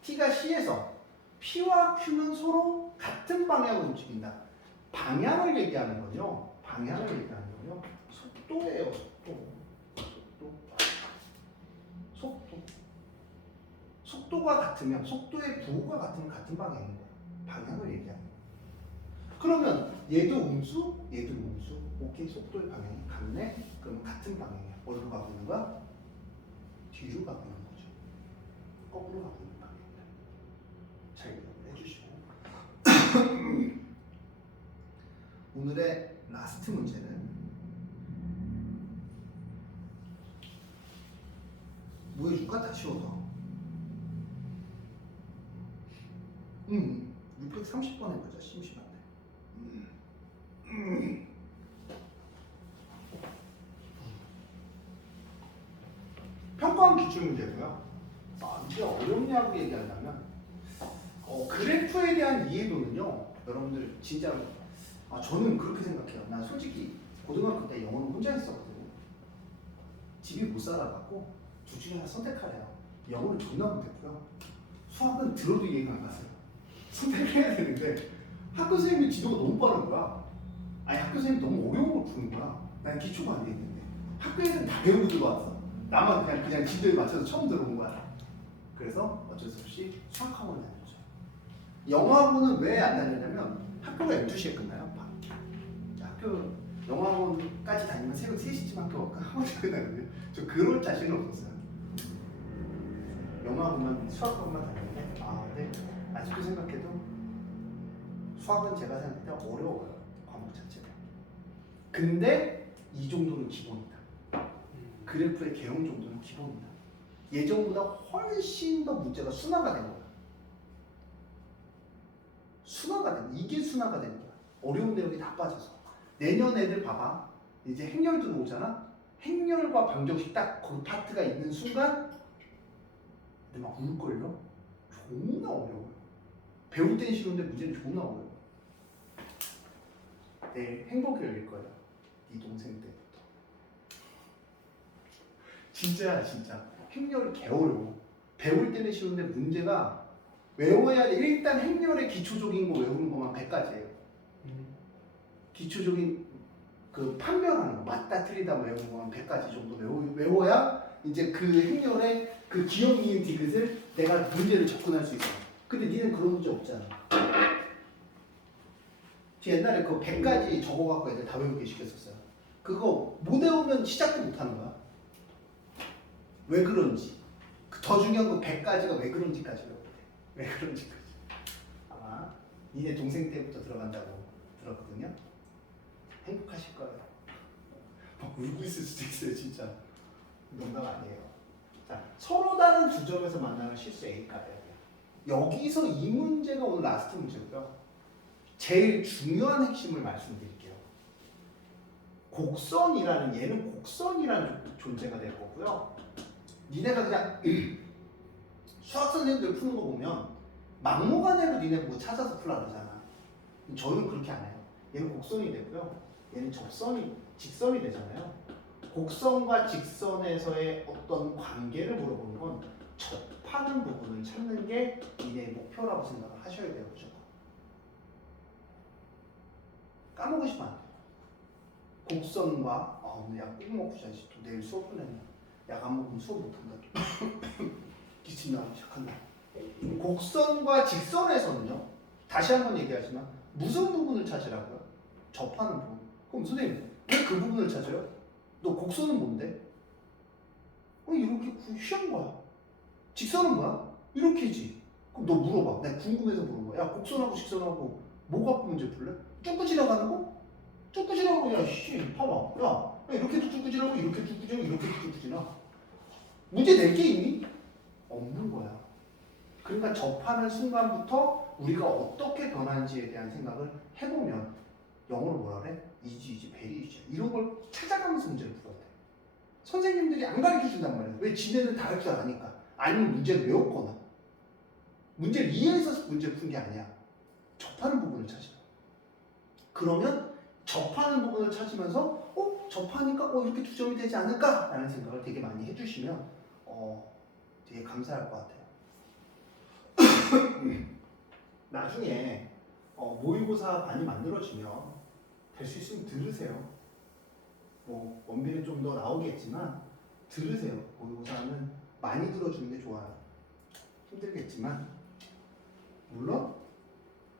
T가 C에서 P와 Q는 서로 같은 방향으로 움직인다. 방향을 얘기하는 거죠. 방향을 얘기하는 거죠. 속도예요. 속도가 같으면 속도의 부호가 같으면 같은 방향인 거야. 방향을 얘기하는 거야. 그러면 얘도 음수, 얘도 음수. 오케이, 속도의 방향이 같네. 그럼 같은 방향이야. 어디로 가고 있는 거야? 뒤로 가고 있는 거죠. 거꾸로 가고 있는 방향이다. 잘 해주시고 오늘의 라스트 문제는 뭐 해줄까? 다 쉬워서 630번 해보자. 심심한데 평가원 기출 문제고요. 이게 어렵냐고 얘기하려면 그래프에 대한 이해도는요, 여러분들 진짜로 저는 그렇게 생각해요. 난 솔직히 고등학교 때 영어는 혼자 했었거든요. 집이 못 살아갖고 둘 중에 하나 선택하래요. 영어를 존나 못했고요. 수학은 들어도 이해가 안 갔어요. 선택해야 되는데 학교 선생님이 지도가 너무 빠른 거야. 아니, 학교 선생님이 너무 어려운 걸 푸는 거야. 난 기초가 안 돼 있는데 학교에는 다 배우고 들어왔어. 나만 그냥 지도에 맞춰서 처음 들어온 거야. 그래서 어쩔 수 없이 수학학원을 다녔죠. 영어학원은 왜 안 다녔냐면 학교가 12시에 끝나요. 학교 영어학원까지 다니면 새벽 3시쯤 학교가 끝나거든요. 저 그럴 자신은 없었어요. 영어학원만 수학학원만 다녔는데 네. 아직도 생각해도 수학은 제가 생각할 때 어려워요. 과목 자체가. 근데 이 정도는 기본이다. 그래프의 개형 정도는 기본이다. 예전보다 훨씬 더 문제가 순화가 된 거야. 이게 순화가 된 거야. 어려운 내용이 다 빠져서. 내년 애들 봐봐. 이제 행렬 들어오잖아. 행렬과 방정식 딱 그 파트가 있는 순간 근데 막 울걸요? 존나 어려워요. 배울 땐 쉬운데 문제는 존나 어려워요. 내일 행복이 열릴 거예요. 네 동생 때부터. 진짜 행렬이 개어려워. 배울 때는 쉬운데 문제가 외워야 돼. 일단 행렬의 기초적인 거 외우는 것만 100가지예요. 기초적인 그 판별하는 거, 맞다 틀리다 외우는 것만 100가지 정도 외워야 이제 그 행렬의 그 기억 이은 디귿을 내가 문제를 접근할 수 있어. 근데 니는 그런 문제 없잖아. 옛날에 그 100가지 적어갖고 애들 다 외우게 시켰었어요. 그거 못 외우면 시작도 못하는 거야. 왜 그런지. 더 중요한 건 100가지가 왜 그런지까지 외워야 돼. 왜 그런지까지. 아마 니네 동생 때부터 들어간다고 들었거든요. 행복하실 거예요. 막 울고 있을 수도 있어요, 진짜. 농담 아니에요. 자, 서로 다른 두 점에서 만나는 실수 A값이에요. 여기서 이 문제가 오늘 라스트 문제고요. 제일 중요한 핵심을 말씀드릴게요. 곡선이라는 얘는 곡선이라는 존재가 될 거고요. 니네가 그냥 수학 선생님들 푸는 거 보면 막무가내로 니네 뭐 찾아서 풀라 그러잖아. 저는 그렇게 안 해요. 얘는 곡선이 되고요. 얘는 직선이 되잖아요. 곡선과 직선에서의 어떤 관계를 물어보는 건 접하는 부분을 찾는 게 니네의 목표라고 생각을 하셔야 돼요. 무조건. 까먹으시면 안 돼요. 곡선과 오늘 약 꼭 먹고 자야지. 또 내일 수업 보내면 약 안 먹으면 수업 못한다. 기침 나오기 시작한다. 곡선과 직선에서는요. 다시 한번 얘기하지만 무슨 부분을 찾으라고요? 접하는 부분. 그럼 선생님 왜 그 부분을 찾아요? 너 곡선은 뭔데? 이렇게 쉬운 거야. 직선은 뭐야? 이렇게지. 그럼 너 물어봐. 내가 궁금해서 물은 거야. 야, 곡선하고 직선하고 뭐 갖고 문제 풀래? 쭉 지나가는 거? 쭉 지나가고 야, 봐봐. 야, 이렇게도 쭉 지나고 이렇게 쭉 지나고 이렇게도 쭉 지나. 문제 낼 게 있니? 없는 거야. 그러니까 접하는 순간부터 우리가 어떻게 변하는지에 대한 생각을 해보면 영어로 뭐라 그래? 이지, 베리이지 이런 걸 찾아가면서 문제를 풀어야 돼. 선생님들이 안 가르쳐 준단 말이야. 왜? 지네는 다 할 줄 아니까. 아니면 문제를 외웠거나. 문제를 이해해서 문제를 푼 게 아니야. 접하는 부분을 찾으라. 그러면 접하는 부분을 찾으면서 접하니까 이렇게 2점이 되지 않을까? 라는 생각을 되게 많이 해주시면 되게 감사할 것 같아요. 나중에 모의고사 많이 만들어지면 될 수 있으면 들으세요. 뭐 원빈은 좀 더 나오겠지만 들으세요. 모의고사는 많이 들어주는 게 좋아요. 힘들겠지만 물론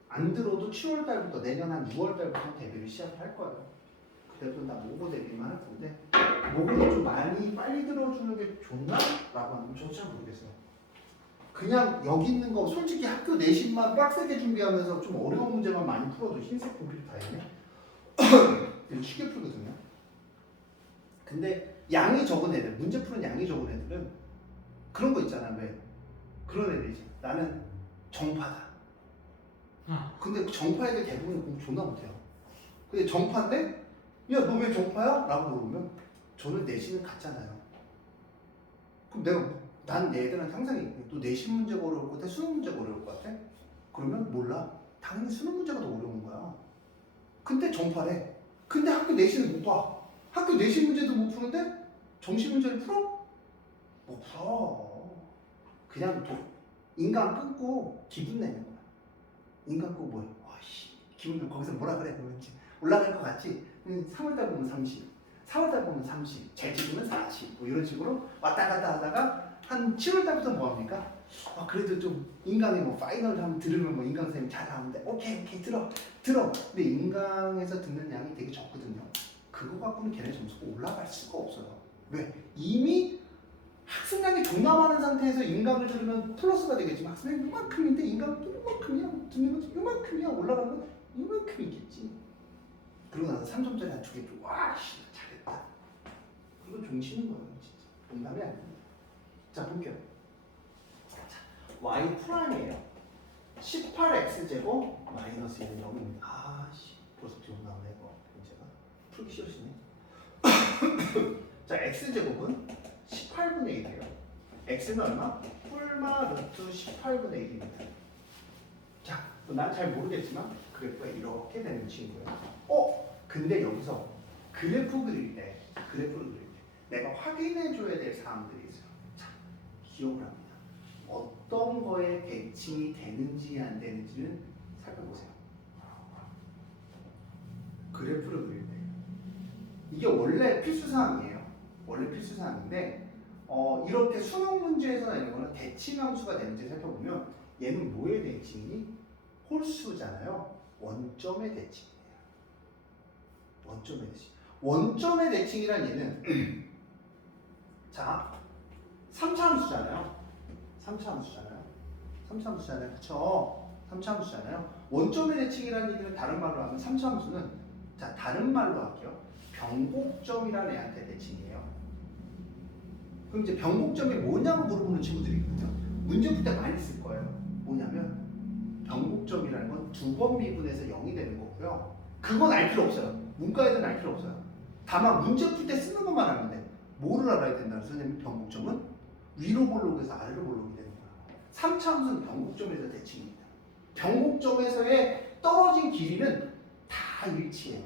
안 들어도 7월 달부터 내년 한 6월 달부터 대비를 시작할 거예요. 그때부터 다 모고 대비만 할 건데 모고를 좀 많이 빨리 들어주는 게 좋나? 라고 하면 저도 잘 모르겠어요. 그냥 여기 있는 거 솔직히 학교 내신만 빡세게 준비하면서 좀 어려운 문제만 많이 풀어도 흰색 분필 다행이네. 쉽게 풀거든요. 근데 양이 적은 애들, 문제 푸는 양이 적은 애들은 그런 거 있잖아. 왜? 그런 애들이지. 나는 정파다. 근데 정파 애들 대부분 공부 존나 못해요. 근데 정파인데 야, 너 왜 정파야? 라고 물으면 저는 내신은 같잖아요. 그럼 난 얘들한테 항상 얘기해. 또 내신 문제가 어려울 것 같아? 수능 문제가 어려울 것 같아? 그러면 몰라. 당연히 수능 문제가 더 어려운 거야. 근데 정파래. 근데 학교 내신은 못 봐. 학교 내신 문제도 못 푸는데 정시 문제를 풀어? 못 풀어. 그냥 인간 끊고 기분 내는 거야. 인간 끊고 뭐야? 기분 좀 거기서 뭐라 그래? 그렇지. 올라갈 것 같지? 3월달 보면 30, 4월달 보면 30, 재직이면 40, 뭐 이런 식으로 왔다 갔다 하다가 한 7월달부터 뭐 합니까? 그래도 좀 인강에 뭐 파이널 하면 들으면 뭐 인강 선생님 잘 나오는데 오케이 들어. 근데 인강에서 듣는 양이 되게 적거든요. 그거 갖고는 걔네 점수가 올라갈 수가 없어요. 왜? 이미 학습량이 존나 많은 상태에서 인강을 들으면 플러스가 되겠지만 학습량이 이만큼인데 인강은 또 이만큼이야. 듣는 것도 이만큼이야. 올라가는 건 이만큼이겠지. 그러고 나서 3점짜리 한 2개 좀 잘했다. 이거 종치는 거예요. 진짜. 농담이 아닙니다. 자, 볼게요. y 프라임이에요. 18x제곱 마이너스 1은 0입니다. 벌써 뒤로 나오네. 문제가 풀기 싫으시네. 자, x제곱은 18분의 1이에요. x는 얼마? 뿔마 루트 18분의 1입니다. 자, 난 잘 모르겠지만 그래프가 이렇게 되는 친구예요. 근데 여기서 그래프를 그릴 때 내가 확인해 줘야 될 사항들이 있어요. 자, 기억을 합니다. 어떤 거에 대칭이 되는지 안 되는지는 살펴보세요. 그래프를 그릴 때 이게 원래 필수사항이에요. 원래 필수사항인데 이렇게 수능 문제에서 나오는 거는 대칭함수가 되는지 살펴보면 얘는 뭐에 대칭이니? 홀수잖아요. 원점의 대칭이에요. 원점의 대칭. 원점의 대칭이란 얘는 자 3차 함수잖아요. 3차 함수잖아요. 그쵸? 3차 함수잖아요. 원점의 대칭이라는 얘기는 다른 말로 하면 3차 함수는 자 다른 말로 할게요. 변곡점이라는 애한테 대칭이에요. 그럼 이제 변곡점이 뭐냐고 물어보는 친구들이 있거든요. 문제 풀 때 많이 쓸 거예요. 뭐냐면 변곡점이라는 건 2번 미분해서 0이 되는 거고요. 그건 알 필요 없어요. 문과에는 알 필요 없어요. 다만 문제 풀 때 쓰는 것만 하면 돼. 뭐를 알아야 된다는 선생님? 변곡점은 위로 볼록에서 아래로 볼록이 되는 거야. 3차 함수는 변곡점에서 대칭입니다. 변곡점에서의 떨어진 길이는 다 일치해요.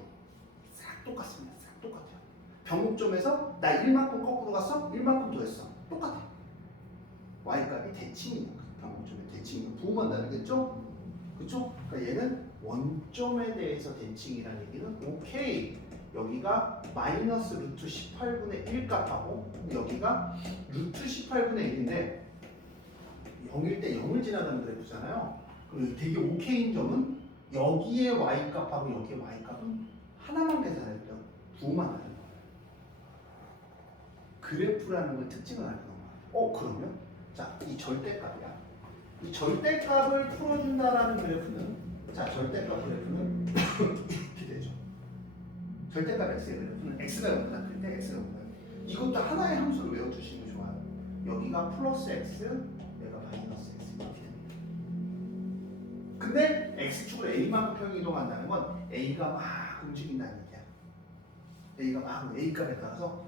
싹 똑같습니다. 싹 똑같아요. 변곡점에서 나 1만큼 거꾸로 갔어? 1만큼 더했어. 똑같아. y값이 대칭이에요. 변곡점의 대칭이면 부호만 다르겠죠? 그쵸? 그러니까 얘는 원점에 대해서 대칭이라는 얘기는 오케이 여기가 마이너스 루트 18분의 1 값하고 여기가 루트 18분의 1인데 0일 때 0을 지나가는 그래프잖아요. 그럼 여기 되게 오케이인 점은 여기에 y 값하고 여기에 y 값은 하나만 계산해도 돼요. 부호만 하는 거예요. 그래프라는 걸 특징을 알고 있는 거예요. 그러면 자, 이 절대값이야. 이 절대값을 풀어준다라는 그래프는 자, 절대값 그래프는 이렇게 되죠. 절대값 x의 그래프는 x가 0보다 클 때 x가 0보다 이것도 하나의 함수로 외워주시는 게 좋아요. 여기가 플러스 x, 여기가 마이너스 x 이렇게 됩니다. 근데 x축으로 a만큼 평이 이동한다는 건 a가 막 움직인다는 얘기야. a가 막 a 값에 따라서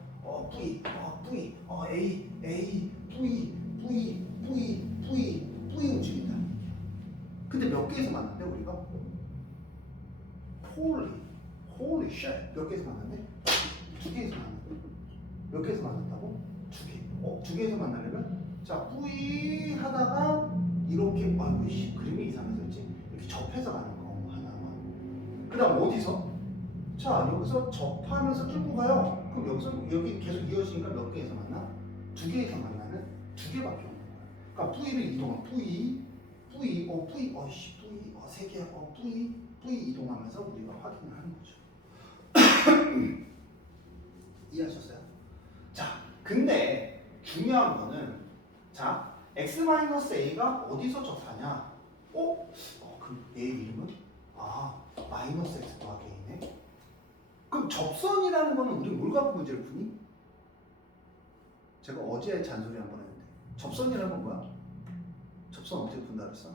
v, a, v 움직인다. 근데 몇 개에서 만났대 우리가? holy shit 몇 개에서 만났네? 두 개에서 만났네. 몇 개에서 만났다고? 두 개. 두 개에서 만나려면 자 V 하다가 이렇게 아이고 씨 그림이 이상해졌지. 이렇게 접해서 가는 거 하나만. 그다음 어디서? 자 여기서 접하면서 끌고 가요. 그럼 여기서 여기 계속 이어지니까 몇 개에서 만나? 두 개에서 만나는 두 개밖에 없는 거야. 그러니까 V를 이동한 V 세 개, V 이동하면서 우리가 확인을 하는 거죠. 이해하셨어요? 자, 근데 중요한 거는 자, x-a가 어디서 접하냐? 그럼 얘 이름은? 마이너스 x 더하기 a네? 그럼 접선이라는 거는 우리 뭘 갖고 문제를 푸니? 제가 어제 잔소리 한 번 했는데 접선이라는 건 뭐야? 접선 어떻게 푼다 그랬어?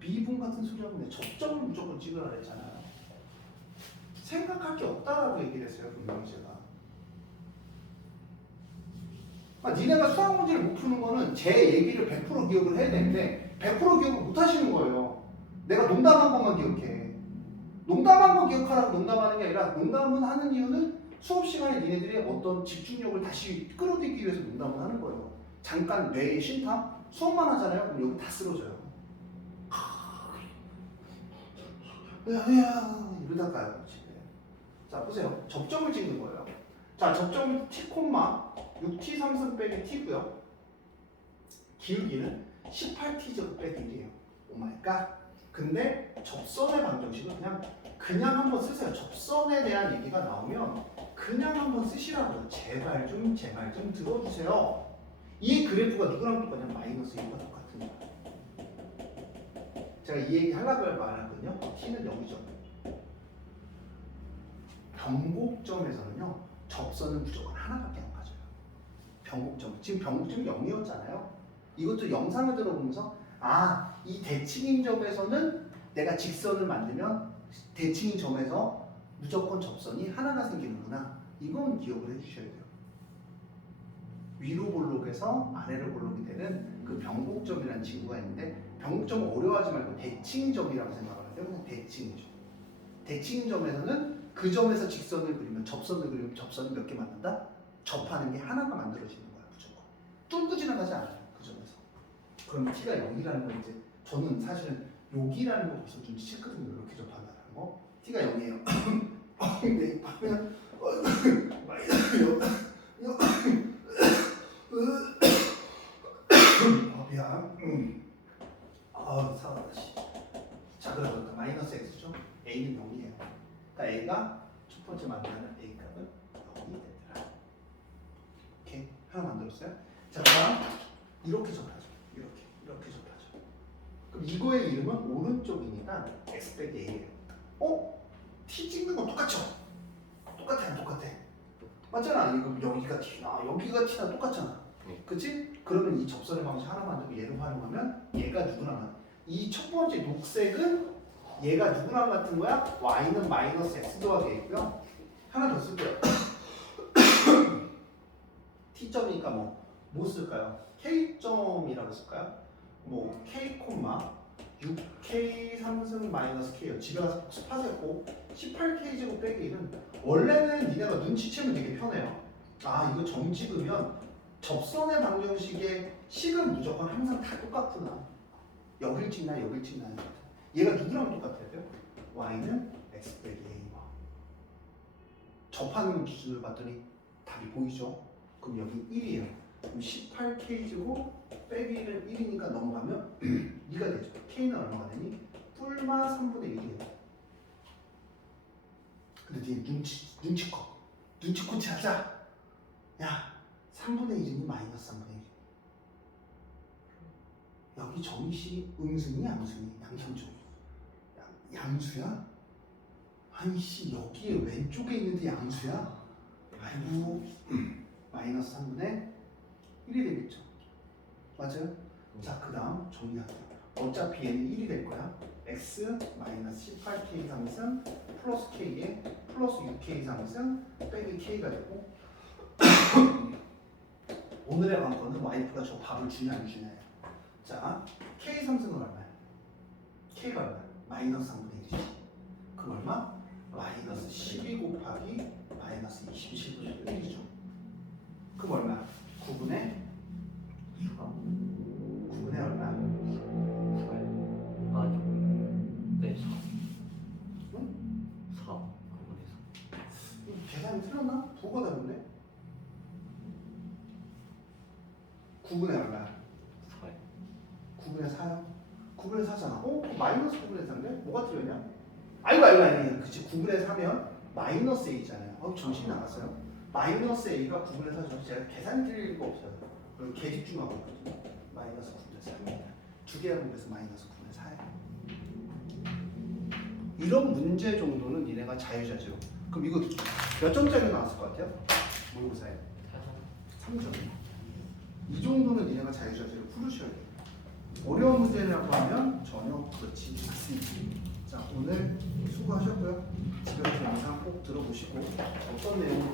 미분 같은 소리 하고 내 접점을 무조건 찍으라 그랬잖아요. 생각할 게 없다라고 얘기를 했어요 분명히 제가. 니네가 수학 문제를 못 푸는 거는 제 얘기를 100% 기억을 해야 되는데 100% 기억을 못 하시는 거예요. 내가 농담한 것만 기억해. 농담한 거 기억하라고 농담하는 게 아니라 농담은 하는 이유는 수업 시간에 니네들이 어떤 집중력을 다시 끌어들이기 위해서 농담을 하는 거예요. 잠깐 뇌의 쉼터 수업만 하잖아요. 그럼 여기 다 쓰러져요. 이러다가요 집에. 자 보세요. 접점을 찍는 거예요. 자 접점은 t, 6t 3승 빼기 t고요. 기울기는 18t 제곱 빼기 1이에요. 오마이갓. 근데 접선의 방정식은 그냥 한번 쓰세요. 접선에 대한 얘기가 나오면 그냥 한번 쓰시라고요. 제발 좀 들어주세요. 이 그래프가 누구랑 똑같냐? 마이너스 1과 똑같은 거예요. 제가 이 얘기 하려고 말했거든요. t는 0이죠. 변곡점에서는요. 접선은 무조건 하나밖에 안 가져요. 변곡점. 지금 변곡점이 0이었잖아요. 이것도 영상을 들어보면서 이 대칭인 점에서는 내가 직선을 만들면 대칭인 점에서 무조건 접선이 하나가 생기는구나. 이건 기억을 해주셔야 돼요. 위로 볼록에서 아래로 볼록이 되는 그 변곡점이라는 친구가 있는데 변곡점을 어려워하지 말고 대칭점이라고 생각을 하세요. 그냥 대칭이죠. 대칭점에서는 그 점에서 직선을 그리면 접선을 그리면 접선이 몇 개 만난다? 접하는 게 하나가 만들어지는 거야. 무조건. 뚫고 지나가지 않아요. 그 점에서. 그럼 t가 0이라는 건 이제 저는 사실은 여기라는 거 벌써 좀 싫거든요. 이렇게 접한다는 거. t가 0이에요. 근데 하면 미안. 사과다 씨. 자 그러니까 마이너스 x죠. a는 0이에요. 그러니까 a가 첫 번째 만나는 a 값은 0이 되더라. 오케이 하나 만들었어요. 자 다음 이렇게 접하죠. 이렇게 접하죠. 그럼 이거의 이름은 오른쪽이니까 x 빼기 a예요. t 찍는 건 똑같죠? 똑같아. 맞잖아. 이거 여기가 t나 여기가 t나 똑같잖아. 그치? 그러면 이 접선의 방식 하나 만들고 얘를 활용하면 얘가 누구랑 이 첫 번째 녹색은 얘가 누구랑 같은 거야? y는 마이너스 x 더하기 a고요. 하나 더 쓸게요. t점이니까 뭐 쓸까요? k점이라고 쓸까요? k, 6k 3승 마이너스 k요. 집에 가서 복습하세요. 18k 제곱 빼기 1은 원래는 니네가 눈치채면 되게 편해요. 이거 점 찍으면 접선의 방정식의 식은 무조건 항상 다 똑같구나. 여길 찍나 여길 찍나. 얘가 누구랑 똑같아야 돼요? y는 x 빼기 a와. 접하는 기준을 봤더니 답이 보이죠? 그럼 여기 1이에요. 그럼 18kg고 빼기는 1이니까 넘어가면 2가 되죠. k는 얼마가 되니? 뿔마 3분의 1이에요. 근데 뒤에 눈치코치 하자. 야, 3분의 1이니 마이너스 3분의 1. 여기 정의식 음승이 양승이 양심적. 양수야? 아니 씨 여기에 왼쪽에 있는데 양수야? 아이고 마이너스 3분의 1이 되겠죠. 맞아요? 자, 그 다음 정리할게요. 어차피 얘는 1이 될 거야. x 마이너스 18k 상승 플러스 k에 플러스 6k 상승 빼기 k가 되고 오늘의 관건은 와이프가 저 밥을 주냐 안 주냐예요. 자, k 상승은 얼마야? k가 얼마야? 마이너스 3분의 1이지. 그 얼마? 마이너스 12 곱하기 마이너스 27분의 1이죠. 그럼 얼마야? 9분의 9분의 얼마야? 네, 4. 응? 4. 그분의 4. 계산이 틀렸나? 부호가 다른데? 9분의 얼마야? 4. 9분의 4요? 9분의 4잖아. 마이너스 9분의 4인데? 뭐가 틀렸냐? 아이고. 그치. 9분의 4면 마이너스 A잖아요. 정신이 나갔어요. 마이너스 A가 9분의 4죠. 제가 계산 드릴 리가 없어요. 그리고 계집중하고 있거든요. 마이너스 9분의 4입니다. 두 개의 문제에서 마이너스 9분의 4예요. 이런 문제 정도는 니네가 자유자재로. 그럼 이거 몇 점짜리 나왔을 것 같아요? 모의고사에? 3점. 이 정도는 니네가 자유자재로 풀으셔야 돼요. 어려운 문제라고 하면 전혀 그렇지 않습니다. 자, 오늘 수고하셨고요. 집에서 영상 꼭 들어보시고 어떤 내용을